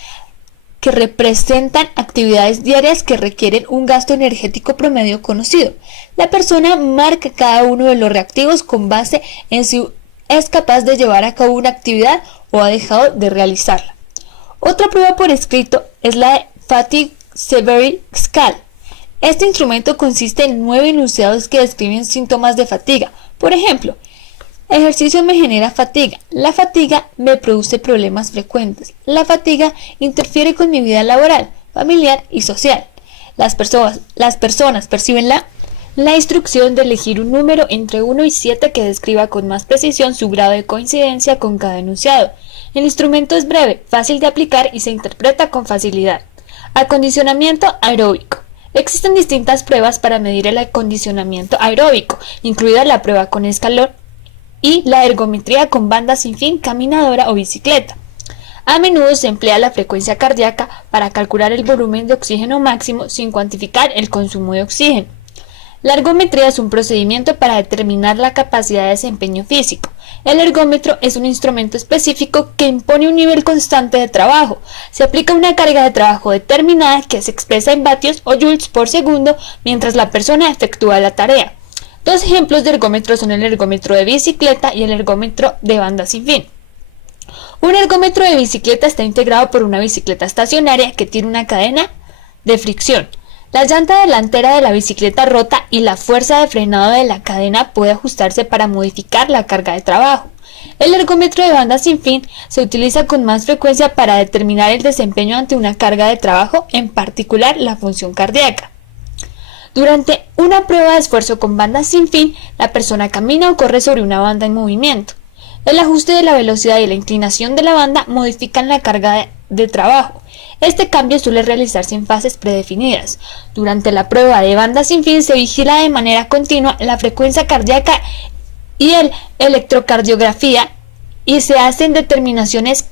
que representan actividades diarias que requieren un gasto energético promedio conocido. La persona marca cada uno de los reactivos con base en si es capaz de llevar a cabo una actividad o ha dejado de realizarla. Otra prueba por escrito es la Fatigue Severity Scale. Este instrumento consiste en 9 enunciados que describen síntomas de fatiga. Por ejemplo, ejercicio me genera fatiga. La fatiga me produce problemas frecuentes. La fatiga interfiere con mi vida laboral, familiar y social. Las personas perciben la instrucción de elegir un número entre 1 y 7 que describa con más precisión su grado de coincidencia con cada enunciado. El instrumento es breve, fácil de aplicar y se interpreta con facilidad. Acondicionamiento aeróbico. Existen distintas pruebas para medir el acondicionamiento aeróbico, incluida la prueba con escalón y la ergometría con banda sin fin, caminadora o bicicleta. A menudo se emplea la frecuencia cardíaca para calcular el volumen de oxígeno máximo sin cuantificar el consumo de oxígeno. La ergometría es un procedimiento para determinar la capacidad de desempeño físico. El ergómetro es un instrumento específico que impone un nivel constante de trabajo. Se aplica una carga de trabajo determinada que se expresa en vatios o joules por segundo mientras la persona efectúa la tarea. Dos ejemplos de ergómetro son el ergómetro de bicicleta y el ergómetro de banda sin fin. Un ergómetro de bicicleta está integrado por una bicicleta estacionaria que tiene una cadena de fricción. La llanta delantera de la bicicleta rota y la fuerza de frenado de la cadena puede ajustarse para modificar la carga de trabajo. El ergómetro de banda sin fin se utiliza con más frecuencia para determinar el desempeño ante una carga de trabajo, en particular la función cardíaca. Durante una prueba de esfuerzo con banda sin fin, la persona camina o corre sobre una banda en movimiento. El ajuste de la velocidad y la inclinación de la banda modifican la carga de trabajo. Este cambio suele realizarse en fases predefinidas. Durante la prueba de banda sin fin se vigila de manera continua la frecuencia cardíaca y el electrocardiografía y se hacen determinaciones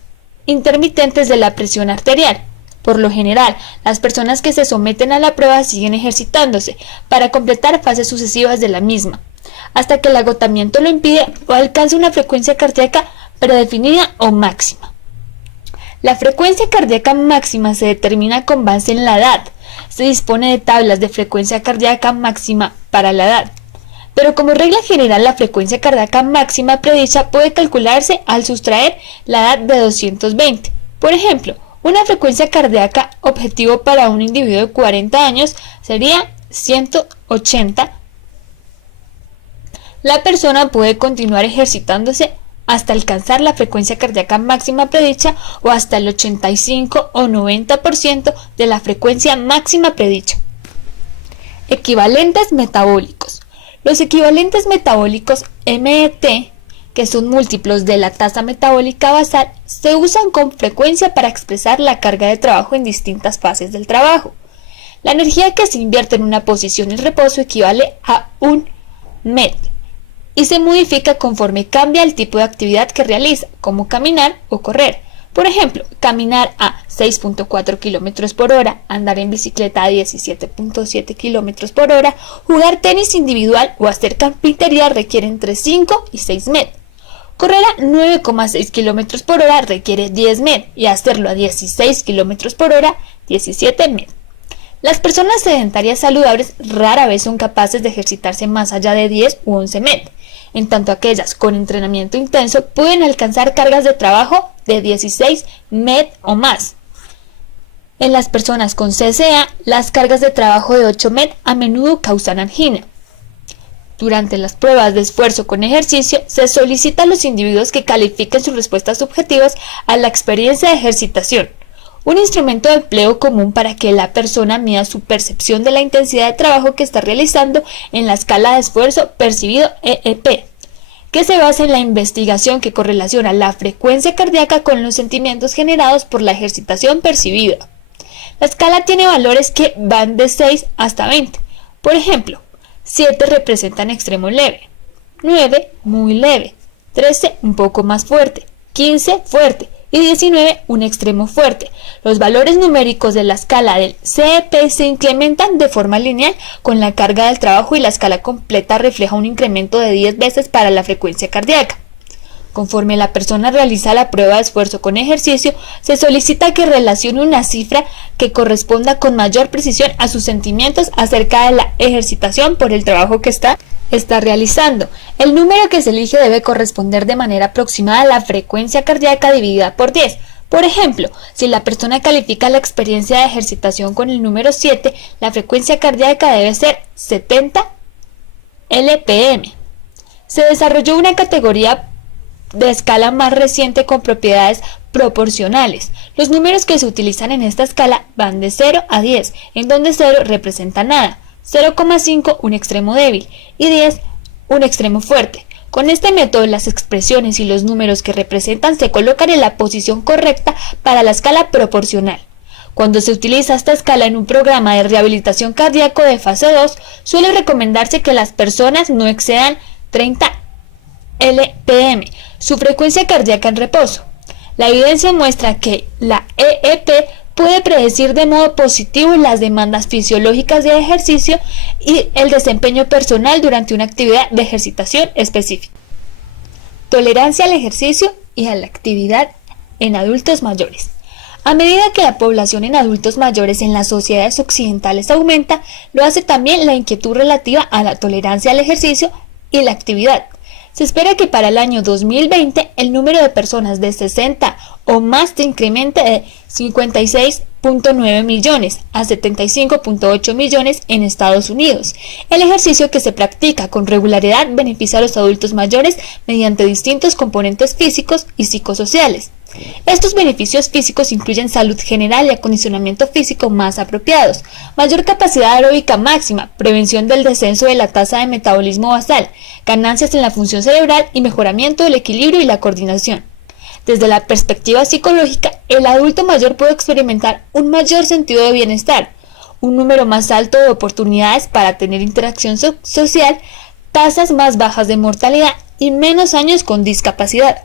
intermitentes de la presión arterial. Por lo general, las personas que se someten a la prueba siguen ejercitándose para completar fases sucesivas de la misma. hasta que el agotamiento lo impide o alcanza una frecuencia cardíaca predefinida o máxima. La frecuencia cardíaca máxima se determina con base en la edad. Se dispone de tablas de frecuencia cardíaca máxima para la edad. Pero como regla general, la frecuencia cardíaca máxima predicha puede calcularse al sustraer la edad de 220. Por ejemplo, una frecuencia cardíaca objetivo para un individuo de 40 años sería 180. La persona puede continuar ejercitándose hasta alcanzar la frecuencia cardíaca máxima predicha o hasta el 85 o 90% de la frecuencia máxima predicha. Equivalentes metabólicos. Los equivalentes metabólicos MET, que son múltiplos de la tasa metabólica basal, se usan con frecuencia para expresar la carga de trabajo en distintas fases del trabajo. La energía que se invierte en una posición en reposo equivale a un MET y se modifica conforme cambia el tipo de actividad que realiza, como caminar o correr. Por ejemplo, caminar a 6.4 km por hora, andar en bicicleta a 17.7 km por hora, jugar tenis individual o hacer carpintería requiere entre 5 y 6 MET. Correr a 9,6 km por hora requiere 10 MET y hacerlo a 16 km por hora, 17 MET. Las personas sedentarias saludables rara vez son capaces de ejercitarse más allá de 10 u 11 MET, en tanto aquellas con entrenamiento intenso pueden alcanzar cargas de trabajo de 16 MET o más. En las personas con CCA, las cargas de trabajo de 8 MET a menudo causan angina. Durante las pruebas de esfuerzo con ejercicio, se solicita a los individuos que califiquen sus respuestas subjetivas a la experiencia de ejercitación, un instrumento de empleo común para que la persona mida su percepción de la intensidad de trabajo que está realizando en la escala de esfuerzo percibido EEP, que se basa en la investigación que correlaciona la frecuencia cardíaca con los sentimientos generados por la ejercitación percibida. La escala tiene valores que van de 6 hasta 20. Por ejemplo, 7 representan extremo leve, 9 muy leve, 13 un poco más fuerte, 15 fuerte y 19 un extremo fuerte. Los valores numéricos de la escala del CEP se incrementan de forma lineal con la carga del trabajo y la escala completa refleja un incremento de 10 veces para la frecuencia cardíaca. Conforme la persona realiza la prueba de esfuerzo con ejercicio, se solicita que relacione una cifra que corresponda con mayor precisión a sus sentimientos acerca de la ejercitación por el trabajo que está realizando. El número que se elige debe corresponder de manera aproximada a la frecuencia cardíaca dividida por 10. Por ejemplo, si la persona califica la experiencia de ejercitación con el número 7, la frecuencia cardíaca debe ser 70 LPM. Se desarrolló una categoría de escala más reciente con propiedades proporcionales. Los números que se utilizan en esta escala van de 0 a 10, en donde 0 representa nada, 0,5 un extremo débil y 10 un extremo fuerte. Con este método, las expresiones y los números que representan se colocan en la posición correcta para la escala proporcional. Cuando se utiliza esta escala en un programa de rehabilitación cardíaco de fase 2, suele recomendarse que las personas no excedan 30 LPM, su frecuencia cardíaca en reposo. La evidencia muestra que la EEP puede predecir de modo positivo las demandas fisiológicas de ejercicio y el desempeño personal durante una actividad de ejercitación específica. Tolerancia al ejercicio y a la actividad en adultos mayores. A medida que la población en adultos mayores en las sociedades occidentales aumenta, lo hace también la inquietud relativa a la tolerancia al ejercicio y la actividad. Se espera que para el año 2020 el número de personas de 60 o más se incremente de 56.9 millones a 75.8 millones en Estados Unidos. El ejercicio que se practica con regularidad beneficia a los adultos mayores mediante distintos componentes físicos y psicosociales. Estos beneficios físicos incluyen salud general y acondicionamiento físico más apropiados, mayor capacidad aeróbica máxima, prevención del descenso de la tasa de metabolismo basal, ganancias en la función cerebral y mejoramiento del equilibrio y la coordinación. Desde la perspectiva psicológica, el adulto mayor puede experimentar un mayor sentido de bienestar, un número más alto de oportunidades para tener interacción social, tasas más bajas de mortalidad y menos años con discapacidad.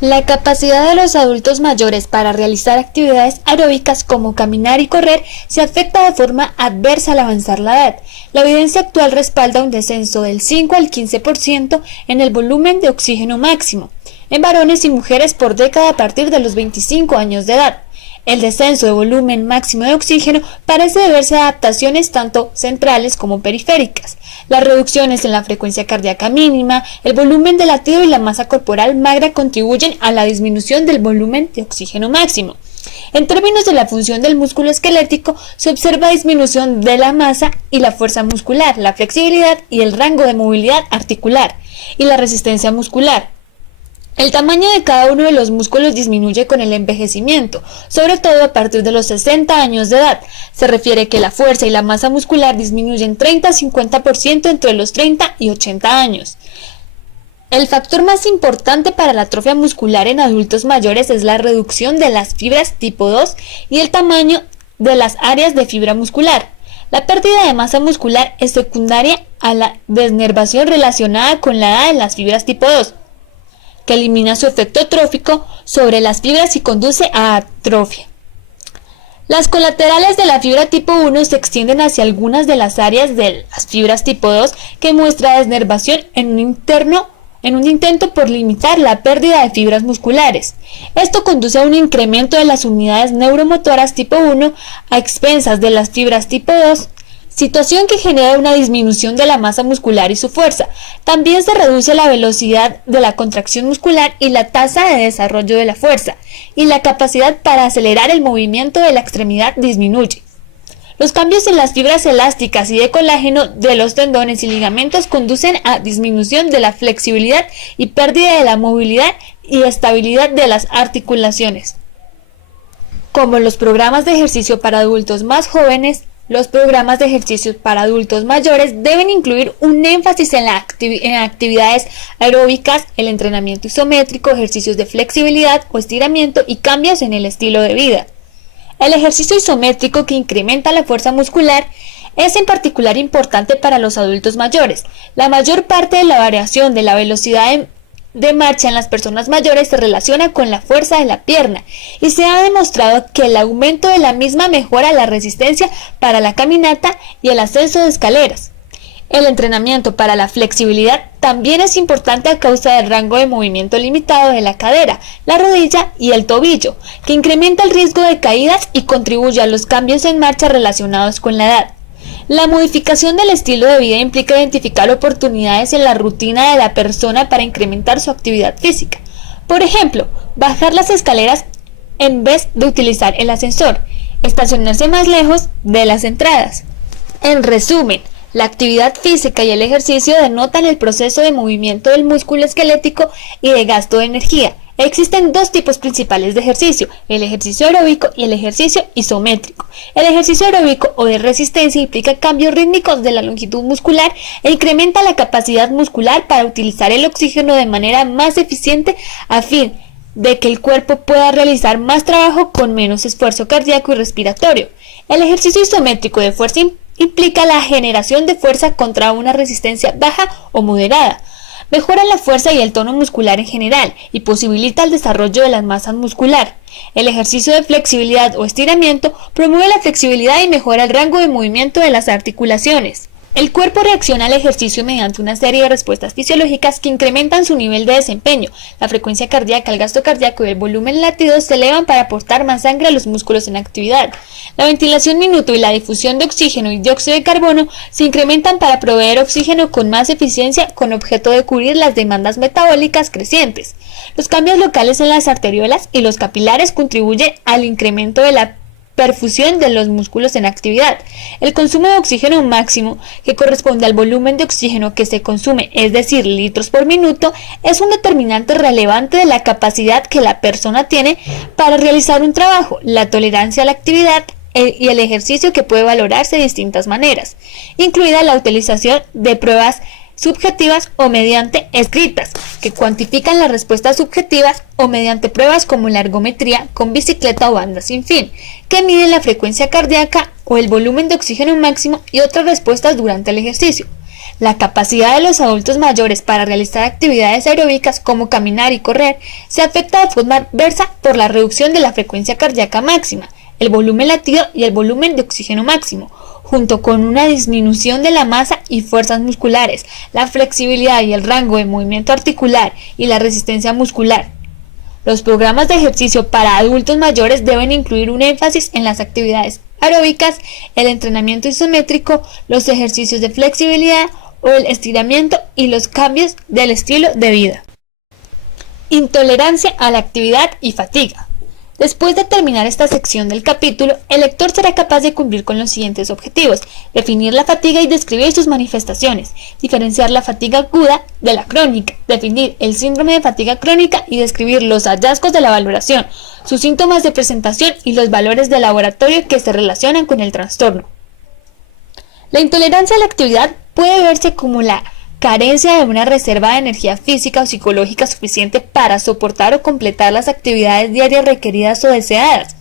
La capacidad de los adultos mayores para realizar actividades aeróbicas como caminar y correr se afecta de forma adversa al avanzar la edad. La evidencia actual respalda un descenso del 5 al 15% en el volumen de oxígeno máximo en varones y mujeres por década a partir de los 25 años de edad. El descenso de volumen máximo de oxígeno parece deberse a adaptaciones tanto centrales como periféricas. Las reducciones en la frecuencia cardíaca mínima, el volumen de latido y la masa corporal magra contribuyen a la disminución del volumen de oxígeno máximo. En términos de la función del músculo esquelético, se observa disminución de la masa y la fuerza muscular, la flexibilidad y el rango de movilidad articular, y la resistencia muscular. El tamaño de cada uno de los músculos disminuye con el envejecimiento, sobre todo a partir de los 60 años de edad. Se refiere que la fuerza y la masa muscular disminuyen 30 a 50% entre los 30 y 80 años. El factor más importante para la atrofia muscular en adultos mayores es la reducción de las fibras tipo 2 y el tamaño de las áreas de fibra muscular. La pérdida de masa muscular es secundaria a la desnervación relacionada con la edad de las fibras tipo 2. Que elimina su efecto trófico sobre las fibras y conduce a atrofia. Las colaterales de la fibra tipo 1 se extienden hacia algunas de las áreas de las fibras tipo 2 que muestra desnervación en un intento por limitar la pérdida de fibras musculares. Esto conduce a un incremento de las unidades neuromotoras tipo 1 a expensas de las fibras tipo 2, situación que genera una disminución de la masa muscular y su fuerza. También se reduce la velocidad de la contracción muscular y la tasa de desarrollo de la fuerza, y la capacidad para acelerar el movimiento de la extremidad disminuye. Los cambios en las fibras elásticas y de colágeno de los tendones y ligamentos conducen a disminución de la flexibilidad y pérdida de la movilidad y estabilidad de las articulaciones. Como los programas de ejercicio para adultos más jóvenes, los programas de ejercicios para adultos mayores deben incluir un énfasis en actividades aeróbicas, el entrenamiento isométrico, ejercicios de flexibilidad o estiramiento y cambios en el estilo de vida. El ejercicio isométrico, que incrementa la fuerza muscular, es en particular importante para los adultos mayores. La mayor parte de la variación de la velocidad de marcha en las personas mayores se relaciona con la fuerza de la pierna, y se ha demostrado que el aumento de la misma mejora la resistencia para la caminata y el ascenso de escaleras. El entrenamiento para la flexibilidad también es importante a causa del rango de movimiento limitado de la cadera, la rodilla y el tobillo, que incrementa el riesgo de caídas y contribuye a los cambios en marcha relacionados con la edad. La modificación del estilo de vida implica identificar oportunidades en la rutina de la persona para incrementar su actividad física. Por ejemplo, bajar las escaleras en vez de utilizar el ascensor, estacionarse más lejos de las entradas. En resumen, la actividad física y el ejercicio denotan el proceso de movimiento del músculo esquelético y de gasto de energía. Existen dos tipos principales de ejercicio, el ejercicio aeróbico y el ejercicio isométrico. El ejercicio aeróbico o de resistencia implica cambios rítmicos de la longitud muscular e incrementa la capacidad muscular para utilizar el oxígeno de manera más eficiente a fin de que el cuerpo pueda realizar más trabajo con menos esfuerzo cardíaco y respiratorio. El ejercicio isométrico de fuerza implica la generación de fuerza contra una resistencia baja o moderada. Mejora la fuerza y el tono muscular en general y posibilita el desarrollo de la masa muscular. El ejercicio de flexibilidad o estiramiento promueve la flexibilidad y mejora el rango de movimiento de las articulaciones. El cuerpo reacciona al ejercicio mediante una serie de respuestas fisiológicas que incrementan su nivel de desempeño. La frecuencia cardíaca, el gasto cardíaco y el volumen de latidos se elevan para aportar más sangre a los músculos en actividad. La ventilación minuto y la difusión de oxígeno y dióxido de carbono se incrementan para proveer oxígeno con más eficiencia con objeto de cubrir las demandas metabólicas crecientes. Los cambios locales en las arteriolas y los capilares contribuyen al incremento de la perfusión de los músculos en actividad. El consumo de oxígeno máximo, que corresponde al volumen de oxígeno que se consume, es decir, litros por minuto, es un determinante relevante de la capacidad que la persona tiene para realizar un trabajo. La tolerancia a la actividad y el ejercicio, que puede valorarse de distintas maneras, incluida la utilización de pruebas subjetivas o mediante escritas, que cuantifican las respuestas subjetivas, o mediante pruebas como la ergometría con bicicleta o banda sin fin, que miden la frecuencia cardíaca o el volumen de oxígeno máximo y otras respuestas durante el ejercicio. La capacidad de los adultos mayores para realizar actividades aeróbicas como caminar y correr se afecta de forma adversa por la reducción de la frecuencia cardíaca máxima, el volumen latido y el volumen de oxígeno máximo, junto con una disminución de la masa y fuerzas musculares, la flexibilidad y el rango de movimiento articular y la resistencia muscular. Los programas de ejercicio para adultos mayores deben incluir un énfasis en las actividades aeróbicas, el entrenamiento isométrico, los ejercicios de flexibilidad o el estiramiento y los cambios del estilo de vida. Intolerancia a la actividad y fatiga. Después de terminar esta sección del capítulo, el lector será capaz de cumplir con los siguientes objetivos: definir la fatiga y describir sus manifestaciones, diferenciar la fatiga aguda de la crónica, definir el síndrome de fatiga crónica y describir los hallazgos de la valoración, sus síntomas de presentación y los valores de laboratorio que se relacionan con el trastorno. La intolerancia a la actividad puede verse como la carencia de una reserva de energía física o psicológica suficiente para soportar o completar las actividades diarias requeridas o deseadas.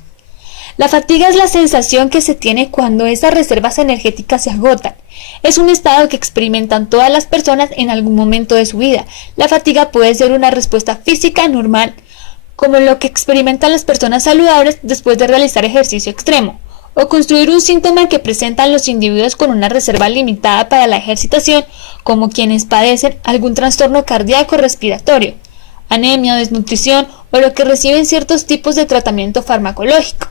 La fatiga es la sensación que se tiene cuando esas reservas energéticas se agotan. Es un estado que experimentan todas las personas en algún momento de su vida. La fatiga puede ser una respuesta física normal, como lo que experimentan las personas saludables después de realizar ejercicio extremo, o construir un síntoma que presentan los individuos con una reserva limitada para la ejercitación, como quienes padecen algún trastorno cardíaco respiratorio, anemia o desnutrición, o los que reciben ciertos tipos de tratamiento farmacológico.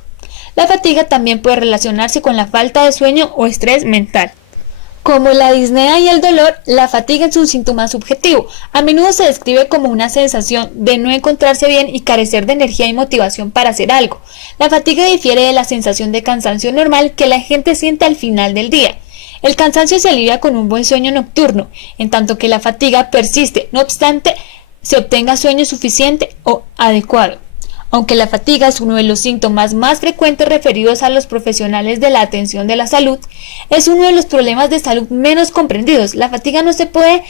La fatiga también puede relacionarse con la falta de sueño o estrés mental. Como la disnea y el dolor, la fatiga es un síntoma subjetivo. A menudo se describe como una sensación de no encontrarse bien y carecer de energía y motivación para hacer algo. La fatiga difiere de la sensación de cansancio normal que la gente siente al final del día. El cansancio se alivia con un buen sueño nocturno, en tanto que la fatiga persiste, no obstante se obtenga sueño suficiente o adecuado. Aunque la fatiga es uno de los síntomas más frecuentes referidos a los profesionales de la atención de la salud, es uno de los problemas de salud menos comprendidos. La fatiga no puede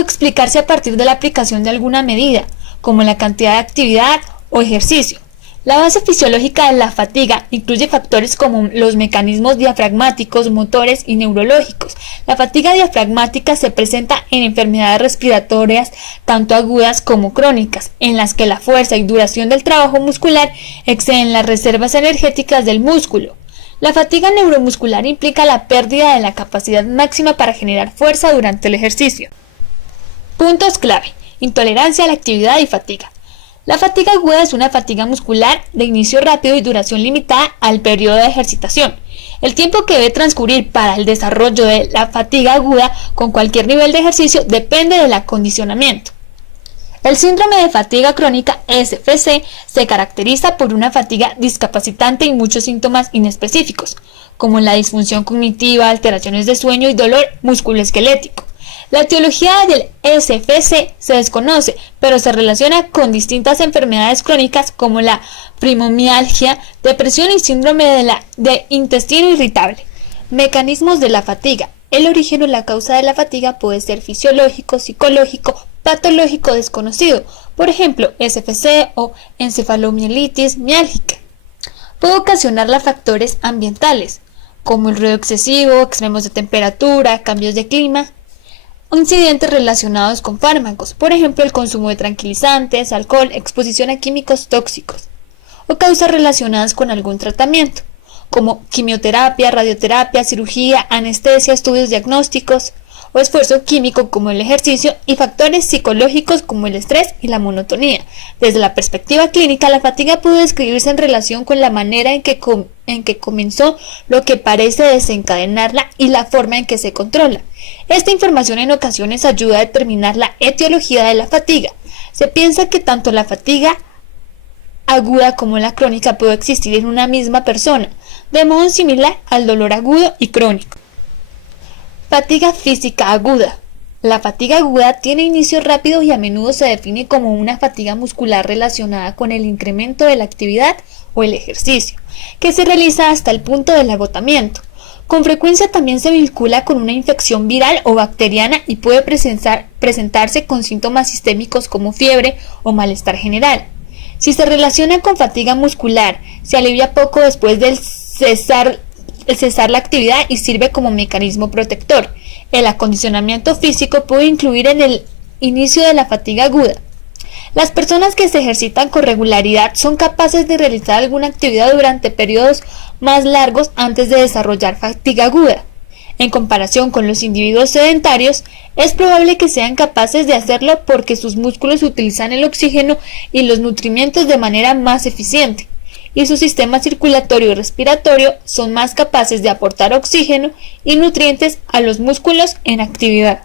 explicarse a partir de la aplicación de alguna medida, como la cantidad de actividad o ejercicio. La base fisiológica de la fatiga incluye factores como los mecanismos diafragmáticos, motores y neurológicos. La fatiga diafragmática se presenta en enfermedades respiratorias tanto agudas como crónicas, en las que la fuerza y duración del trabajo muscular exceden las reservas energéticas del músculo. La fatiga neuromuscular implica la pérdida de la capacidad máxima para generar fuerza durante el ejercicio. Puntos clave: intolerancia a la actividad y fatiga. La fatiga aguda es una fatiga muscular de inicio rápido y duración limitada al periodo de ejercitación. El tiempo que debe transcurrir para el desarrollo de la fatiga aguda con cualquier nivel de ejercicio depende del acondicionamiento. El síndrome de fatiga crónica SFC se caracteriza por una fatiga discapacitante y muchos síntomas inespecíficos, como la disfunción cognitiva, alteraciones de sueño y dolor musculoesquelético. La etiología del SFC se desconoce, pero se relaciona con distintas enfermedades crónicas como la fibromialgia, depresión y síndrome de intestino irritable. Mecanismos de la fatiga. El origen o la causa de la fatiga puede ser fisiológico, psicológico, patológico desconocido, por ejemplo, SFC o encefalomielitis miálgica. Puede ocasionarla factores ambientales, como el ruido excesivo, extremos de temperatura, cambios de clima, o incidentes relacionados con fármacos, por ejemplo el consumo de tranquilizantes, alcohol, exposición a químicos tóxicos, o causas relacionadas con algún tratamiento, como quimioterapia, radioterapia, cirugía, anestesia, estudios diagnósticos, o esfuerzo químico como el ejercicio, y factores psicológicos como el estrés y la monotonía. Desde la perspectiva clínica, la fatiga puede describirse en relación con la manera en que comenzó, lo que parece desencadenarla y la forma en que se controla. Esta información en ocasiones ayuda a determinar la etiología de la fatiga. Se piensa que tanto la fatiga aguda como la crónica puede existir en una misma persona, de modo similar al dolor agudo y crónico. Fatiga física aguda. La fatiga aguda tiene inicio rápido y a menudo se define como una fatiga muscular relacionada con el incremento de la actividad o el ejercicio, que se realiza hasta el punto del agotamiento. Con frecuencia también se vincula con una infección viral o bacteriana y puede presentarse con síntomas sistémicos como fiebre o malestar general. Si se relaciona con fatiga muscular, se alivia poco después del cesar la actividad y sirve como mecanismo protector. El acondicionamiento físico puede incluir en el inicio de la fatiga aguda. Las personas que se ejercitan con regularidad son capaces de realizar alguna actividad durante periodos más largos antes de desarrollar fatiga aguda. En comparación con los individuos sedentarios, es probable que sean capaces de hacerlo porque sus músculos utilizan el oxígeno y los nutrimentos de manera más eficiente, y su sistema circulatorio y respiratorio son más capaces de aportar oxígeno y nutrientes a los músculos en actividad.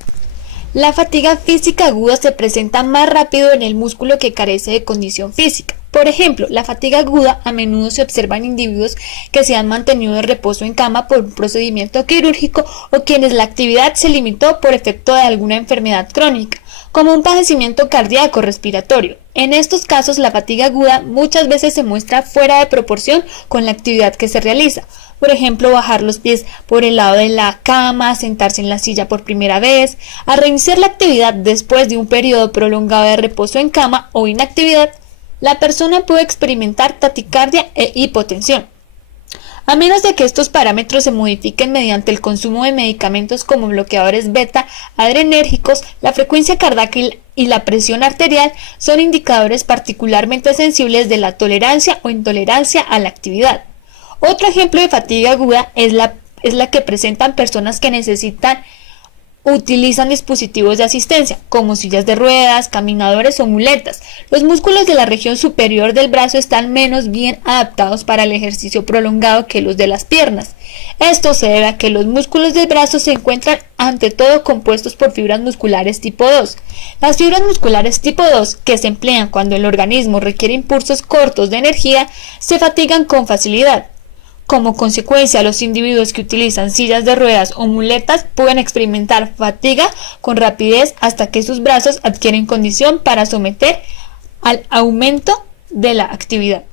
La fatiga física aguda se presenta más rápido en el músculo que carece de condición física. Por ejemplo, la fatiga aguda a menudo se observa en individuos que se han mantenido en reposo en cama por un procedimiento quirúrgico o quienes la actividad se limitó por efecto de alguna enfermedad crónica, como un padecimiento cardíaco respiratorio. En estos casos, la fatiga aguda muchas veces se muestra fuera de proporción con la actividad que se realiza. Por ejemplo, bajar los pies por el lado de la cama, sentarse en la silla por primera vez. Al reiniciar la actividad después de un periodo prolongado de reposo en cama o inactividad, la persona puede experimentar taquicardia e hipotensión. A menos de que estos parámetros se modifiquen mediante el consumo de medicamentos como bloqueadores beta adrenérgicos, la frecuencia cardíaca y la presión arterial son indicadores particularmente sensibles de la tolerancia o intolerancia a la actividad. Otro ejemplo de fatiga aguda es la que presentan personas que utilizan dispositivos de asistencia, como sillas de ruedas, caminadores o muletas. Los músculos de la región superior del brazo están menos bien adaptados para el ejercicio prolongado que los de las piernas. Esto se debe a que los músculos del brazo se encuentran ante todo compuestos por fibras musculares tipo 2. Las fibras musculares tipo 2, que se emplean cuando el organismo requiere impulsos cortos de energía, se fatigan con facilidad. Como consecuencia, los individuos que utilizan sillas de ruedas o muletas pueden experimentar fatiga con rapidez hasta que sus brazos adquieren condición para someter al aumento de la actividad.